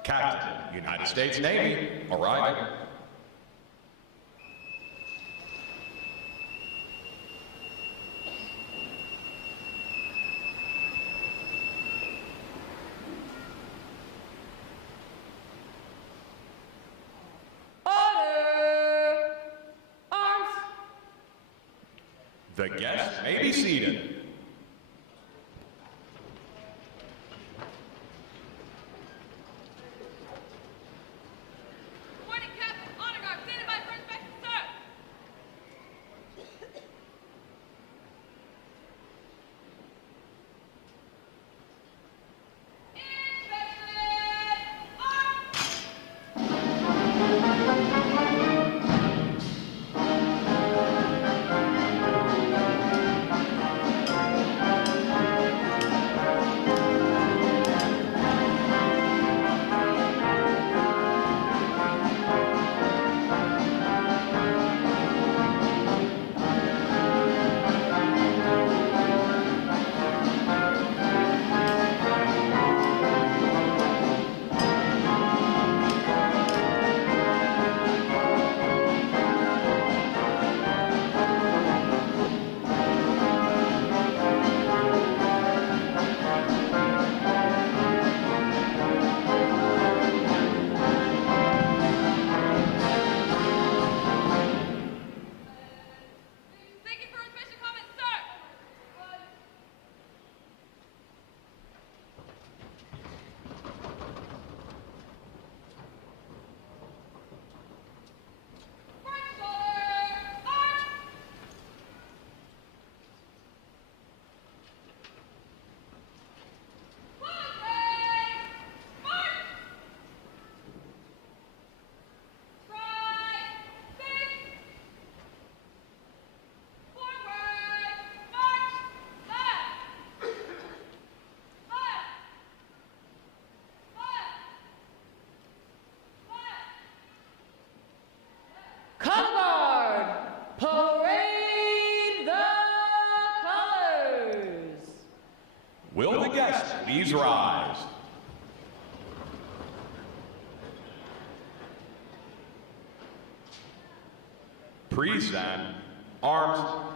Captain, United States Navy, arriving. The guests may be seated. Will the guests please rise? Present arms.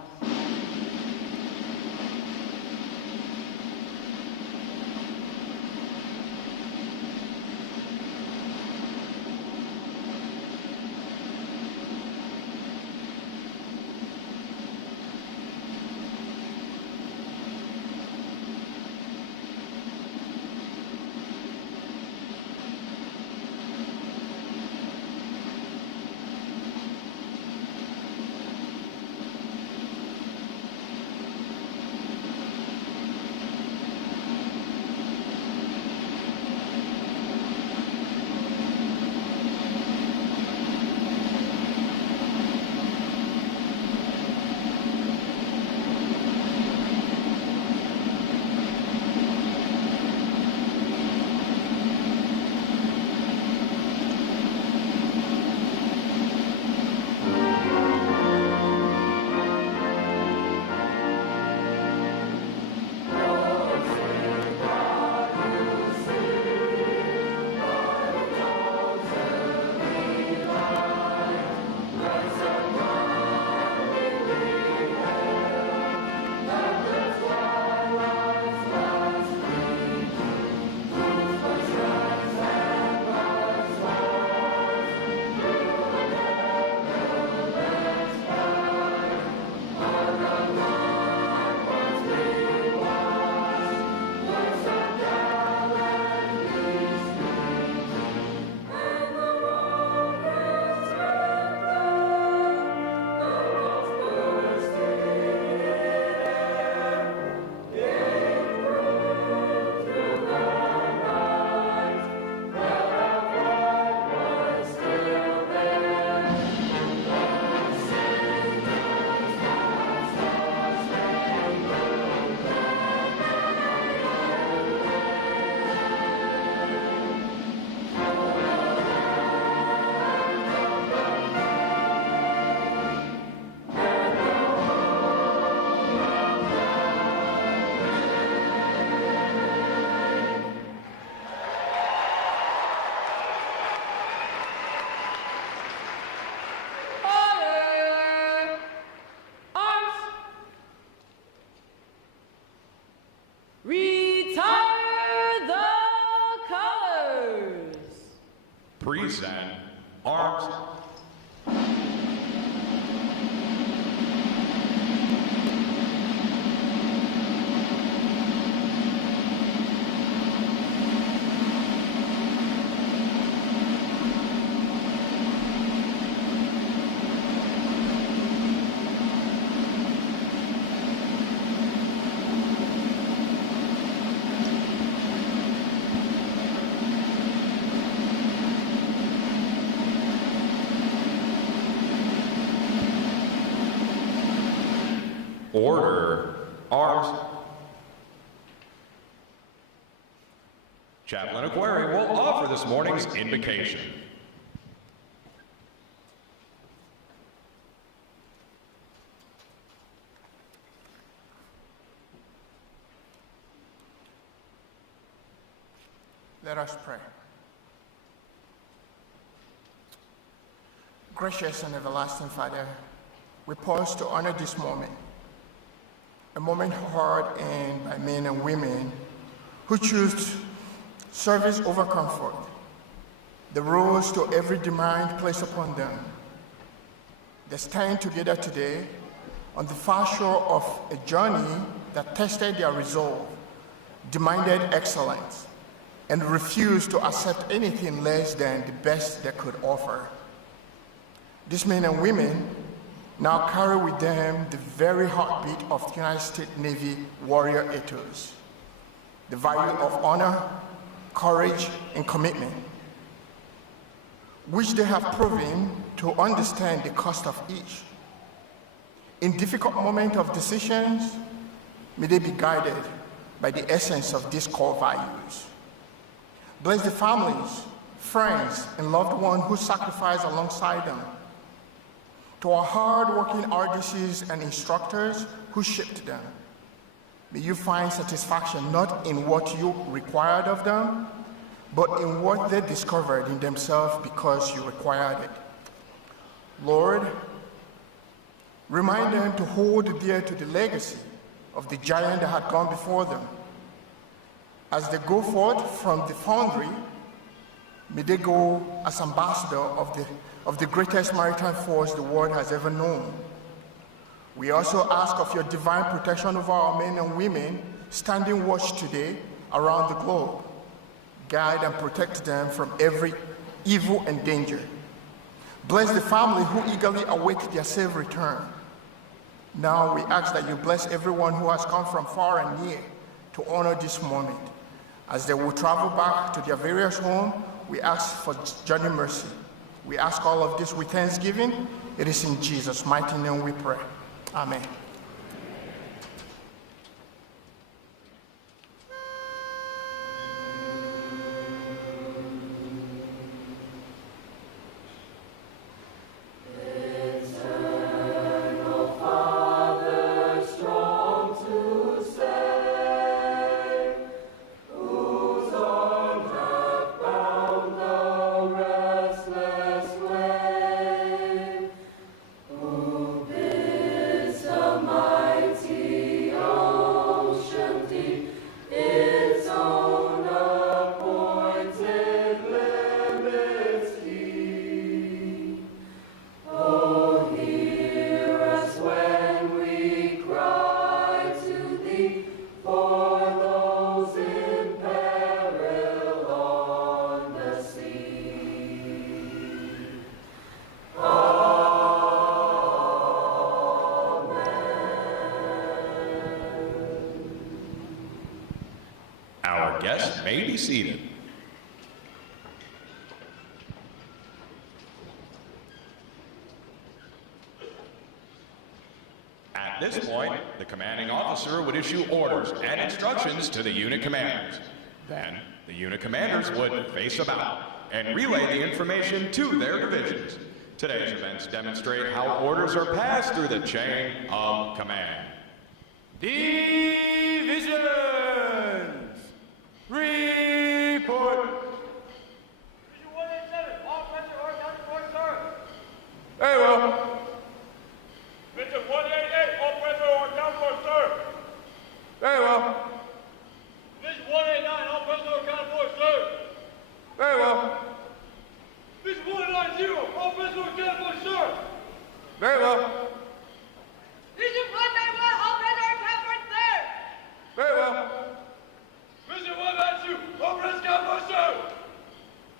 increase and arms. Order, arms. Chaplain Aquarium will offer this morning's invocation. Let us pray. Gracious and everlasting Father, we pause to honor this moment, a moment hard earned by men and women who choose service over comfort, the rose to every demand placed upon them. They stand together today on the far shore of a journey that tested their resolve, demanded excellence, and refused to accept anything less than the best they could offer. These men and women now carry with them the very heartbeat of the United States Navy warrior ethos, the value of honor, courage, and commitment, which they have proven to understand the cost of each. In difficult moments of decisions, may they be guided by the essence of these core values. Bless the families, friends, and loved ones who sacrifice alongside them. To our hard-working RTCs and instructors who shipped them, may you find satisfaction not in what you required of them, but in what they discovered in themselves because you required it. Lord, remind them to hold dear to the legacy of the giant that had gone before them. As they go forth from the foundry, may they go as ambassador of the greatest maritime force the world has ever known. We also ask of your divine protection over our men and women standing watch today around the globe. Guide and protect them from every evil and danger. Bless the family who eagerly await their safe return. Now we ask that you bless everyone who has come from far and near to honor this moment. As they will travel back to their various homes, we ask for journey mercy. We ask all of this with thanksgiving. It is in Jesus' mighty name we pray. Amen. Guests may be seated. At this point, the commanding officer would issue orders and instructions to the unit commanders. Then, the unit commanders would face about and relay the information to their divisions. Today's events demonstrate how orders are passed through the chain of command. Divisions! Report! Division 187, all pressure or down report, sir. Very well. Division 188, all pressure or down report, sir. Very well. Division 189, all pressure or down report, sir. Very well. All present or accounted for, sir. Very well. Vision 191, all present or accounted for, sir. Very well. Vision 192, all present accounted for, sir.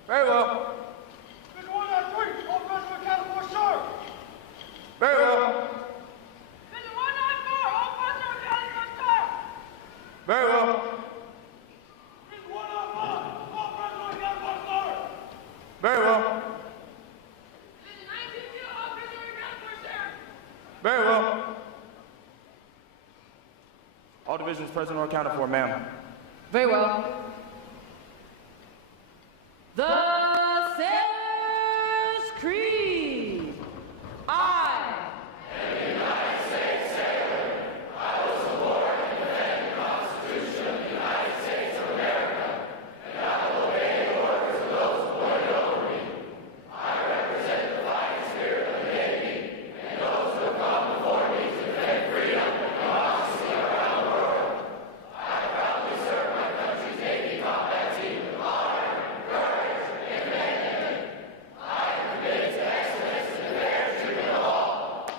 Very well. Vision 193, all present or accounted for, sir. Very well. Vision 194, all present or accounted for, sir. Very well. Vision 195, all present or accounted for, sir. Very well. Vision 922, all present or accounted for, sir. Very well. All divisions present or accounted for, ma'am. Very well. The Sailor's Creed. I. A United States sailor. I was born to defend the Constitution of the United States of America, and I will obey the orders of those appointed over me. I represent the fighting spirit of the Navy and those who have gone before me to defend freedom and democracy around the world. I proudly serve my country's Navy combat team with honor, courage, and commitment. I am committed to excellence and the fair treatment of all.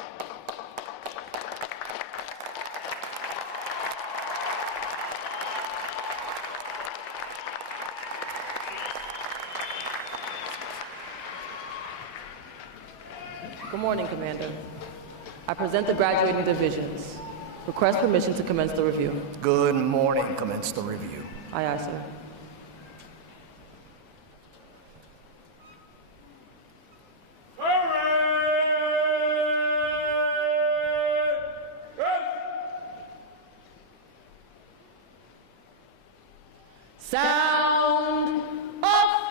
Good morning, Commander. I present the graduating divisions. Request permission to commence the review. Good morning. Commence the review. Aye, aye, sir. Sound off!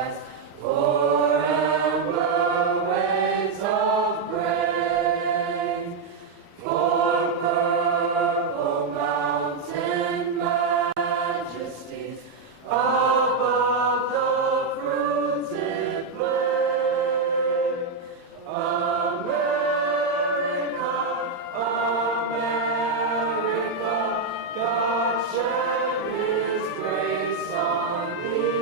skies. Forever waves of grain. For purple mountain majesties above the fruited plain. America, America, God shed His grace on thee.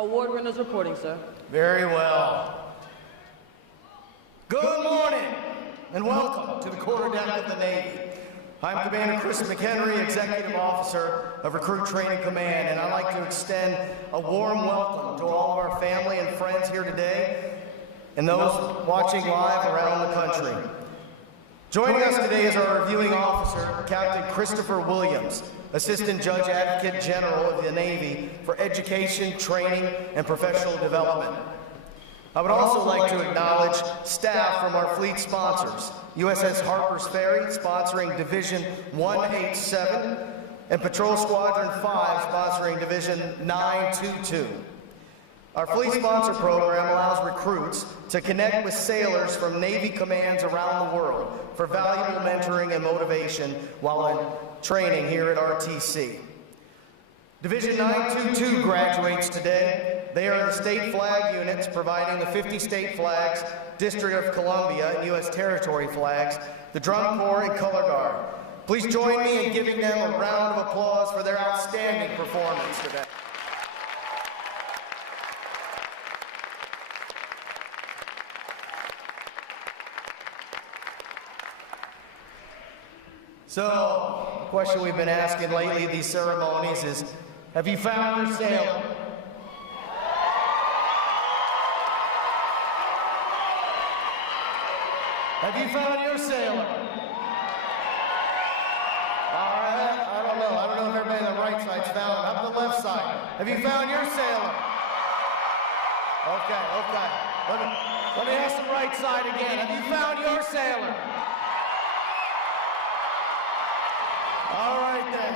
Award winners reporting, sir. Very well. Good morning, and welcome to the quarterdeck of the Navy. I'm Commander Chris McHenry, Executive Officer of Recruit Training Command, and I'd like to extend a warm welcome to all of our family and friends here today, and those watching live around the country. Joining us today is our reviewing officer, Captain Christopher Williams, Assistant Judge Advocate General of the Navy for Education, Training, and Professional Development. I would also like to acknowledge staff from our fleet sponsors, USS Harper's Ferry, sponsoring Division 187, and Patrol Squadron 5, sponsoring Division 922. Our fleet sponsor program allows recruits to connect with sailors from Navy commands around the world for valuable mentoring and motivation while in training here at RTC. Division 922 graduates today. They are the state flag units providing the 50 state flags, District of Columbia, and U.S. territory flags, the Drum Corps, and Color Guard. Please join me in giving them a round of applause for their outstanding performance today. So, the question we've been asking lately at these ceremonies is, have you found your sailor? Have you found your sailor? All right, I don't know if everybody on the right side's found him. How about the left side? Have you found your sailor? Okay. Let me ask the right side again. Have you found your sailor? All right then.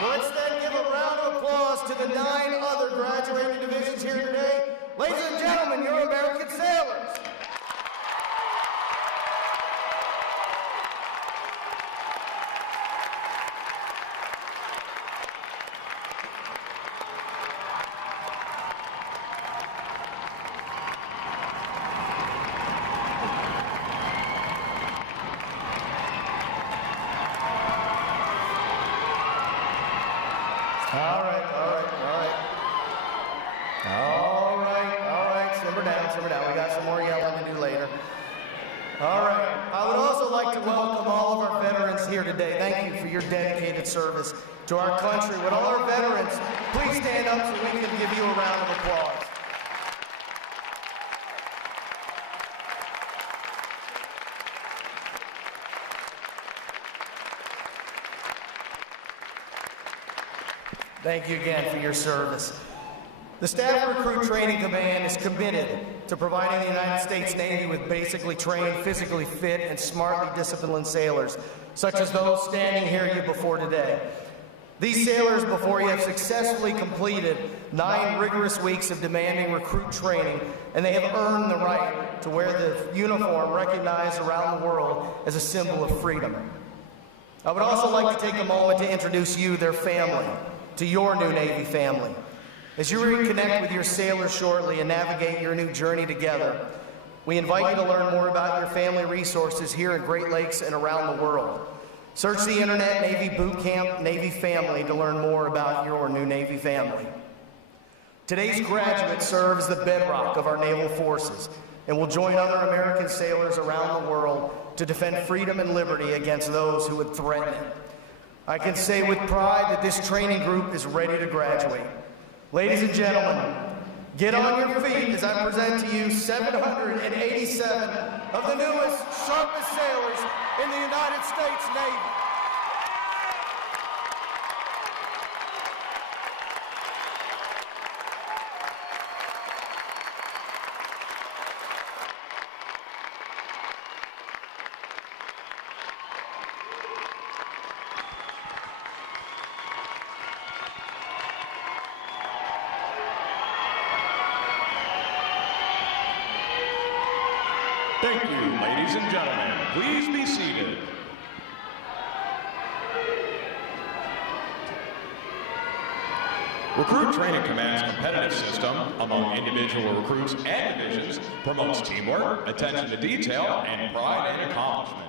Let's then give a round of applause to the 9 other graduating divisions here today. Ladies and gentlemen, you're American sailors. Simmer down. We got some more yelling to do later. All right. I would also like to welcome all of our veterans here today. Thank you for your dedicated service to our country. Would all our veterans please stand up so we can give you a round of applause. Thank you again for your service. The Staff Recruit Training Command is committed to providing the United States Navy with basically trained, physically fit, and smartly disciplined sailors, such as those standing here before today. These sailors before you have successfully completed 9 rigorous weeks of demanding recruit training, and they have earned the right to wear the uniform recognized around the world as a symbol of freedom. I would also like to take a moment to introduce you, their family, to your new Navy family. As you reconnect with your sailors shortly and navigate your new journey together, we invite you to learn more about your family resources here in Great Lakes and around the world. Search the internet Navy Boot Camp Navy Family to learn more about your new Navy family. Today's graduates serve as the bedrock of our naval forces and will join other American sailors around the world to defend freedom and liberty against those who would threaten it. I can say with pride that this training group is ready to graduate. Ladies and gentlemen, get on your feet as I present to you 787 of the newest, sharpest sailors in the United States Navy. Thank you, ladies and gentlemen. Please be seated. Recruit Training Command's competitive system among individual recruits and divisions promotes teamwork, attention to detail, and pride and accomplishment.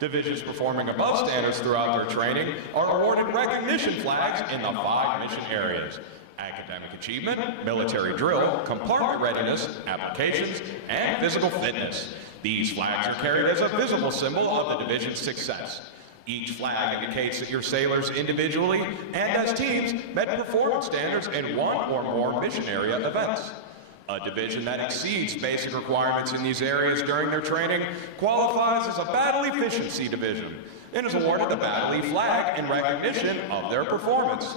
Divisions performing above standards throughout their training are awarded recognition flags in the 5 mission areas. academic achievement, military drill, compartment readiness, applications, and physical fitness. These flags are carried as a visible symbol of the division's success. Each flag indicates that your sailors individually and as teams met performance standards in one or more mission area events. A division that exceeds basic requirements in these areas during their training qualifies as a battle efficiency division and is awarded the Battle E flag in recognition of their performance.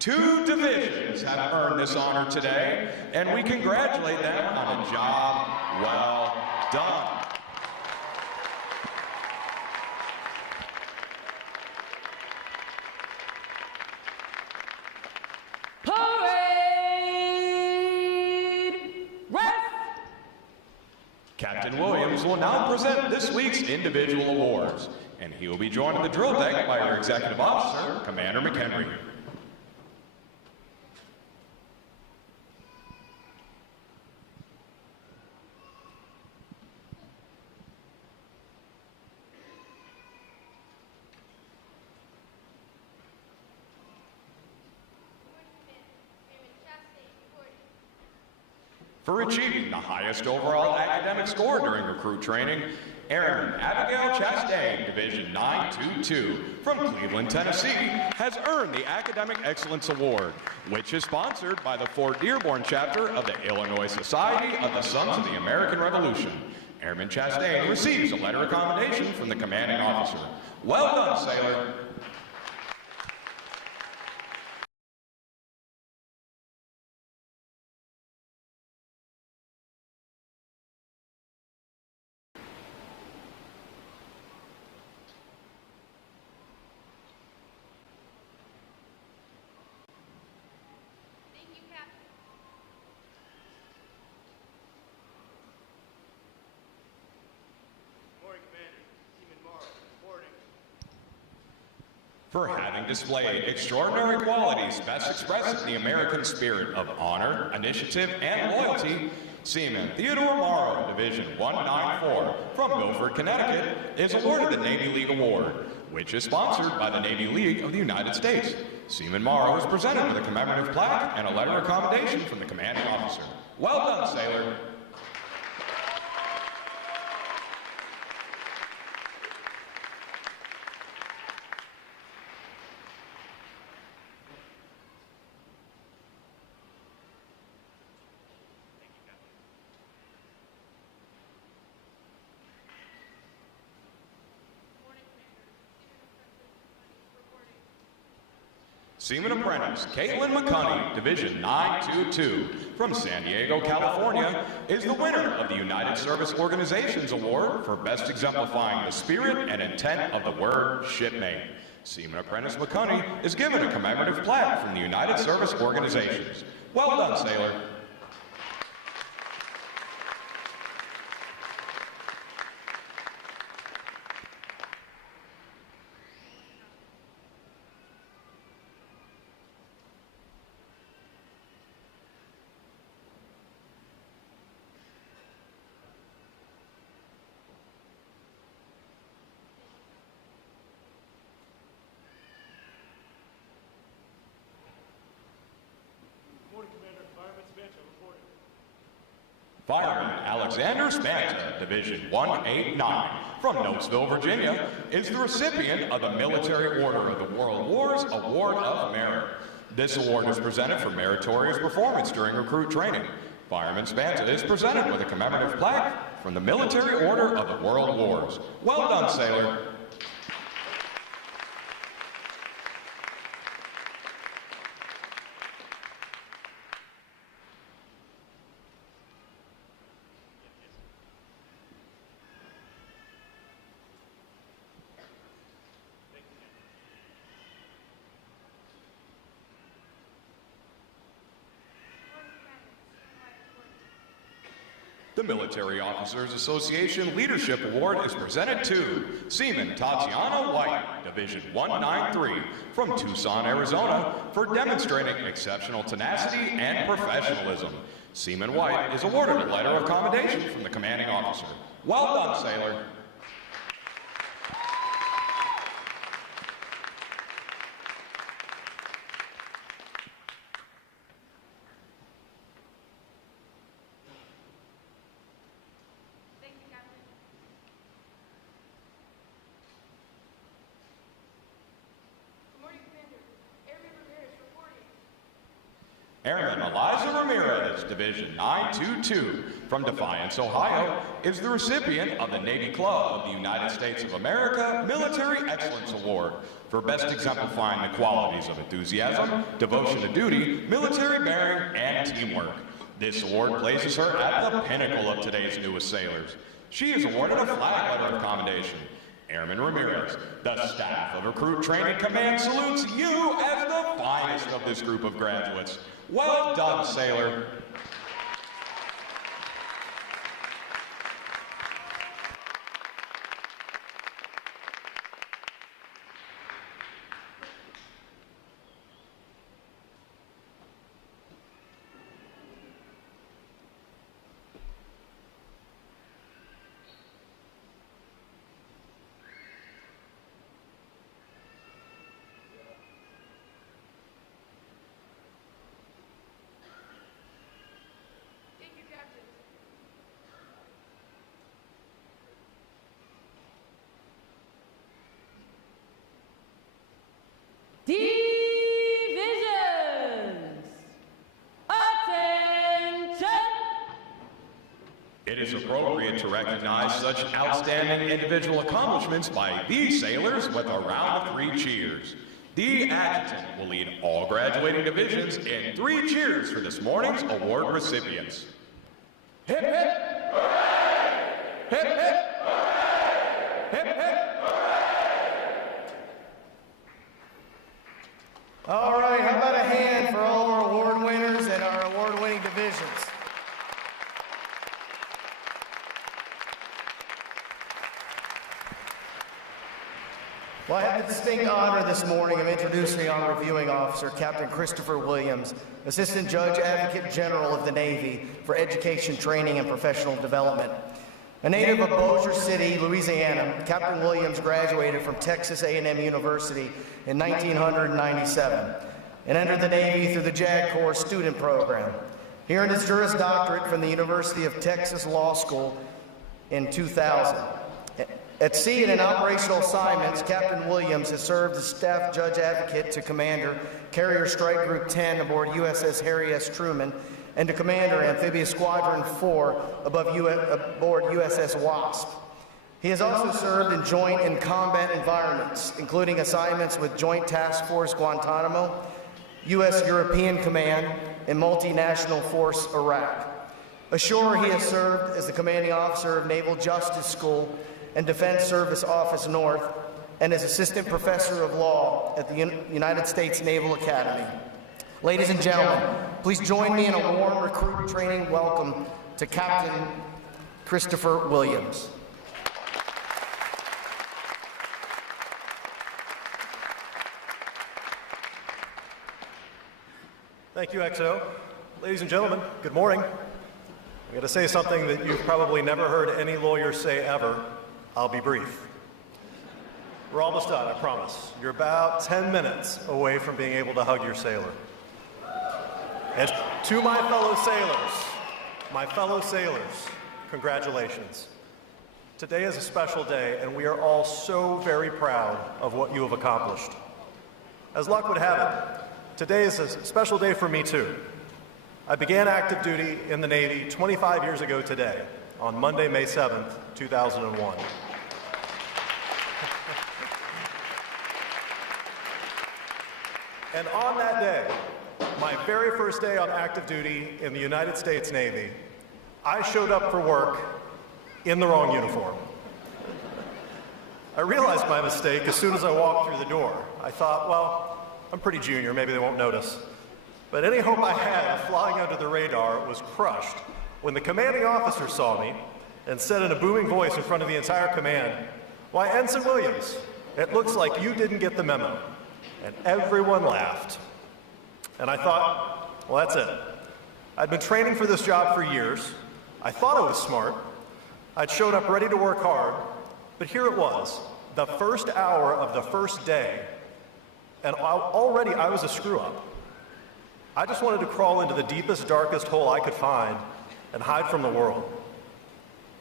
2 divisions have earned this honor today, and we congratulate them on a job well done. Captain Williams will now present this week's individual awards, and he will be joined at the drill deck by our Executive Officer, Commander McHenry. For achieving the highest overall academic score during recruit training, Airman Abigail Chastain, Division 922 from Cleveland, Tennessee, has earned the Academic Excellence Award, which is sponsored by the Fort Dearborn chapter of the Illinois Society of the Sons of the American Revolution. Airman Chastain receives a letter of commendation from the commanding officer. Well done, sailor. For having displayed extraordinary qualities best expressed in the American spirit of honor, initiative, and loyalty, Seaman Theodore Morrow, Division 194 from Milford, Connecticut, is awarded the Navy League Award, which is sponsored by the Navy League of the United States. Seaman Morrow is presented with a commemorative plaque and a letter of commendation from the commanding officer. Well done, sailor. Seaman Apprentice Caitlin McCunney, Division 922 from San Diego, California, is the winner of the United Service Organizations Award for best exemplifying the spirit and intent of the word shipmate. Seaman Apprentice McCunney is given a commemorative plaque from the United Service Organizations. Well done, sailor. Fireman Alexander Spanta, Division 189 from Notesville, Virginia, is the recipient of the Military Order of the World Wars Award of Merit. This award is presented for meritorious performance during recruit training. Fireman Spanta is presented with a commemorative plaque from the Military Order of the World Wars. Well done, sailor. The Military Officers Association Leadership Award is presented to Seaman Tatiana White, Division 193 from Tucson, Arizona, for demonstrating exceptional tenacity and professionalism. Seaman White is awarded a letter of commendation from the commanding officer. Well done, sailor. Airman Eliza Ramirez, Division 922, from Defiance, Ohio, is the recipient of the Navy Club of the United States of America Military Excellence Award for best exemplifying the qualities of enthusiasm, devotion to duty, military bearing, and teamwork. This award places her at the pinnacle of today's newest sailors. She is awarded a flag letter of commendation. Airman Ramirez, the staff of Recruit Training Command salutes you as the finest of this group of graduates. Well done, sailor. Divisions! Attention! It is appropriate to recognize such outstanding individual accomplishments by these sailors with a round of 3 cheers. The adjutant will lead all graduating divisions in 3 cheers for this morning's award recipients. Hip, hip! Hooray! Hip, hip! Hooray! Hip, hip! All right, how about a hand for all our award winners and our award-winning divisions? Well, I have the distinct honor this morning of introducing our reviewing officer, Captain Christopher Williams, Assistant Judge Advocate General of the Navy for Education, Training, and Professional Development. A native of Bossier City, Louisiana, Captain Williams graduated from Texas A&M University in 1997 and entered the Navy through the JAG Corps student program. He earned his Juris Doctorate from the University of Texas Law School in 2000. At sea and in operational assignments, Captain Williams has served as Staff Judge Advocate to Commander Carrier Strike Group 10 aboard USS Harry S. Truman and to Commander Amphibious Squadron 4 aboard USS Wasp. He has also served in joint and combat environments, including assignments with Joint Task Force Guantanamo, U.S. European Command, and Multinational Force Iraq. Ashore, he has served as the commanding officer of Naval Justice School and Defense Service Office North, and as Assistant Professor of Law at the United States Naval Academy. Ladies and gentlemen, please join me in a warm recruit training welcome to Captain Christopher Williams. Thank you, XO. Ladies and gentlemen, good morning. I'm going to say something that you've probably never heard any lawyer say ever. I'll be brief. We're almost done, I promise. You're about 10 minutes away from being able to hug your sailor. And to my fellow sailors, congratulations. Today is a special day, and we are all so very proud of what you have accomplished. As luck would have it, today is a special day for me too. I began active duty in the Navy 25 years ago today, on Monday, May 7th, 2001. And on that day, my very first day on active duty in the United States Navy, I showed up for work in the wrong uniform. I realized my mistake as soon as I walked through the door. I thought, well, I'm pretty junior, maybe they won't notice. But any hope I had of flying under the radar was crushed when the commanding officer saw me and said in a booming voice in front of the entire command, "Why, Ensign Williams, it looks like you didn't get the memo." And everyone laughed. And I thought, well, that's it. I'd been training for this job for years. I thought I was smart. I'd showed up ready to work hard, but here it was, the first hour of the first day, and already I was a screw-up. I just wanted to crawl into the deepest, darkest hole I could find and hide from the world.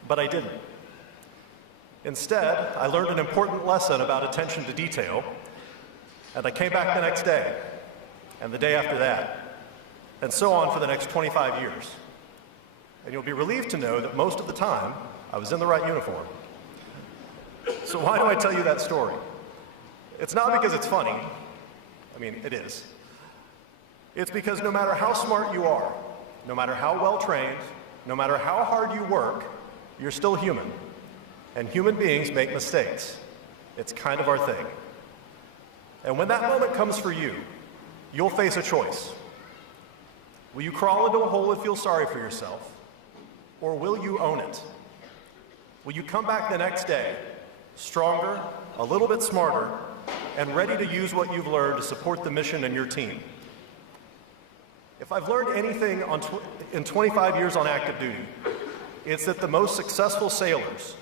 But I didn't. Instead, I learned an important lesson about attention to detail, and I came back the next day, and the day after that, and so on for the next 25 years. And you'll be relieved to know that most of the time, I was in the right uniform. So why do I tell you that story? It's not because it's funny. I mean, it is. It's because no matter how smart you are, no matter how well trained, no matter how hard you work, you're still human. And human beings make mistakes. It's kind of our thing. And when that moment comes for you, you'll face a choice. Will you crawl into a hole and feel sorry for yourself? Or will you own it? Will you come back the next day, stronger, a little bit smarter, and ready to use what you've learned to support the mission and your team? If I've learned anything in 25 years on active duty, it's that the most successful sailors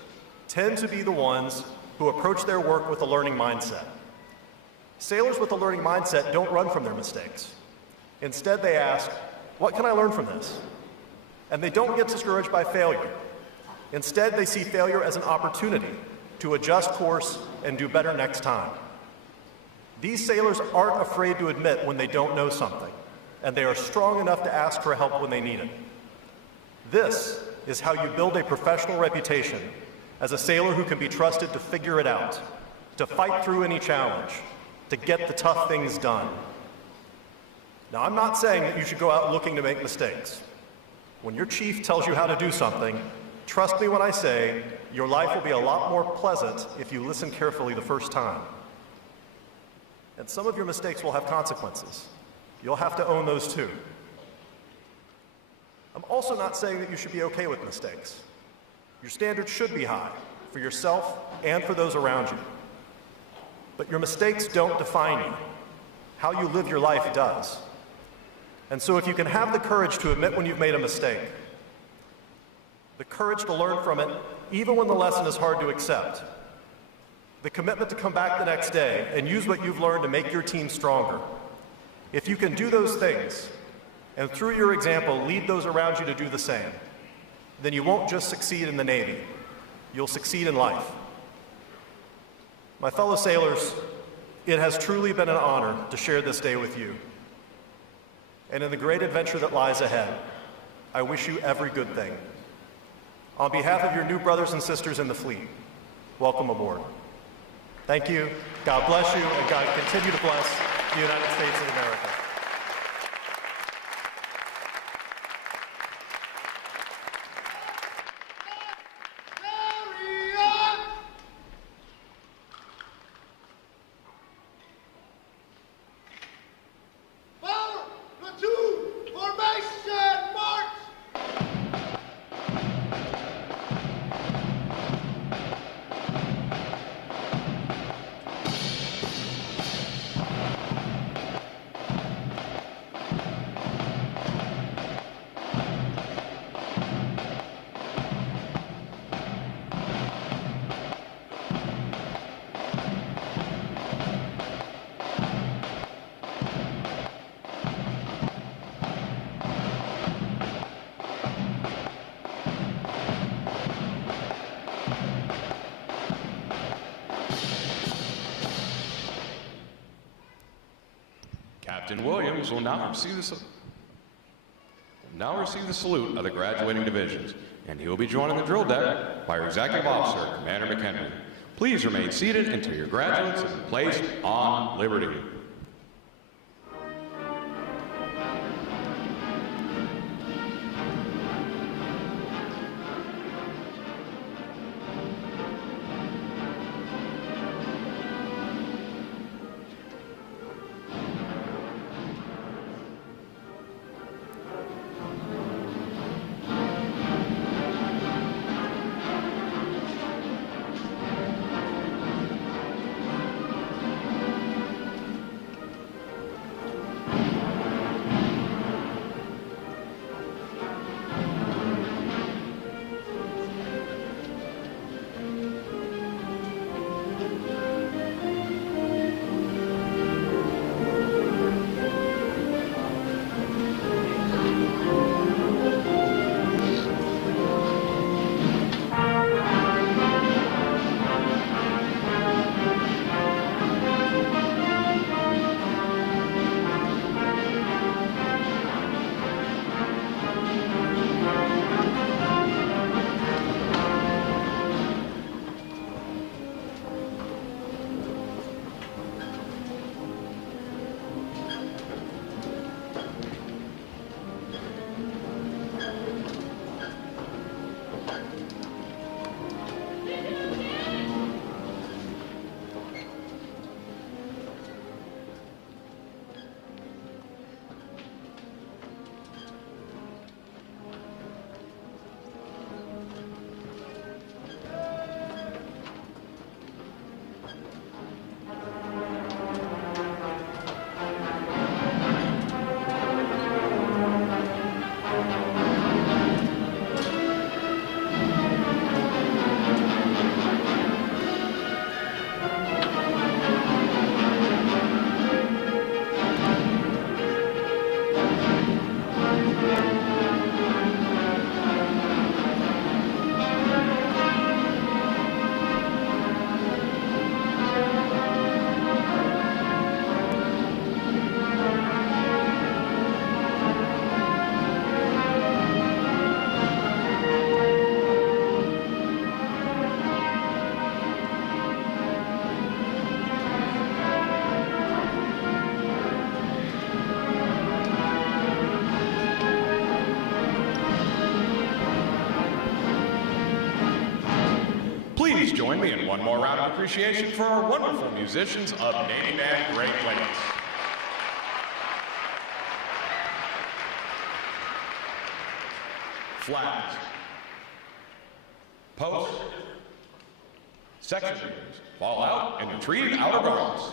tend to be the ones who approach their work with a learning mindset. Sailors with a learning mindset don't run from their mistakes. Instead, they ask, what can I learn from this? And they don't get discouraged by failure. Instead, they see failure as an opportunity to adjust course and do better next time. These sailors aren't afraid to admit when they don't know something, and they are strong enough to ask for help when they need it. This is how you build a professional reputation as a sailor who can be trusted to figure it out, to fight through any challenge, to get the tough things done. Now, I'm not saying that you should go out looking to make mistakes. When your chief tells you how to do something, trust me when I say your life will be a lot more pleasant if you listen carefully the first time. And some of your mistakes will have consequences. You'll have to own those too. I'm also not saying that you should be okay with mistakes. Your standards should be high for yourself and for those around you. But your mistakes don't define you. How you live your life does. And so if you can have the courage to admit when you've made a mistake, the courage to learn from it, even when the lesson is hard to accept, the commitment to come back the next day and use what you've learned to make your team stronger, if you can do those things, and through your example lead those around you to do the same, then you won't just succeed in the Navy, you'll succeed in life. My fellow sailors, it has truly been an honor to share this day with you. And in the great adventure that lies ahead, I wish you every good thing. On behalf of your new brothers and sisters in the fleet, welcome aboard. Thank you, God bless you, and God continue to bless the United States of America. Captain Williams will now receive the salute of the graduating divisions, and he will be joined on the drill deck by our Executive Officer, Commander McHenry. Please remain seated until your graduates have been placed on liberty. please join me in one more round of appreciation for our wonderful musicians of Navy Band Great Lakes. Flags. Post. Section leaders, fall out and retrieve outer guards.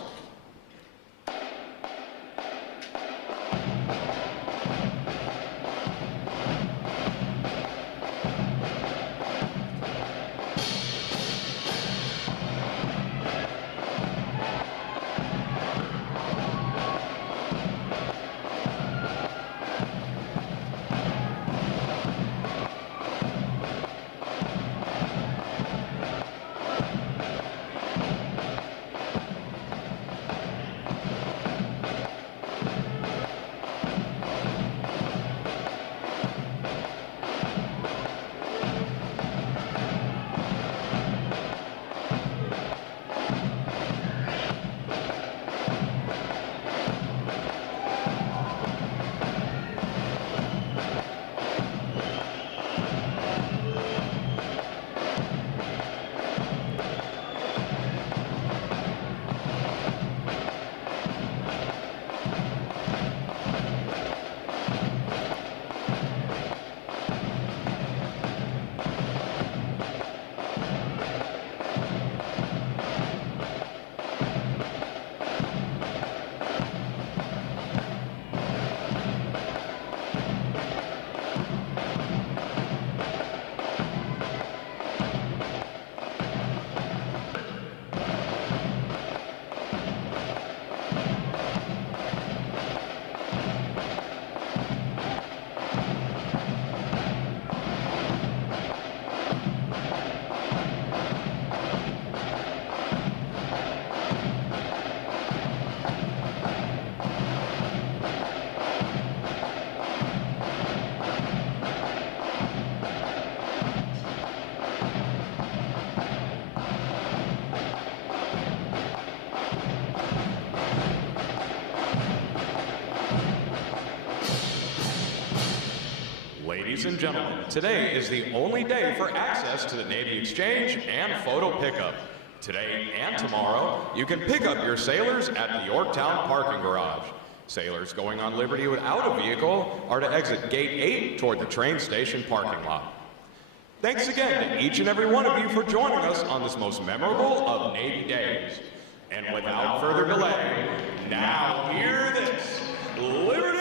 Ladies and gentlemen, today is the only day for access to the Navy Exchange and photo pickup. Today and tomorrow, you can pick up your sailors at the Yorktown parking garage. Sailors going on liberty without a vehicle are to exit Gate 8 toward the train station parking lot. Thanks again to each and every one of you for joining us on this most memorable of Navy days. And without further delay, now hear this. Liberty!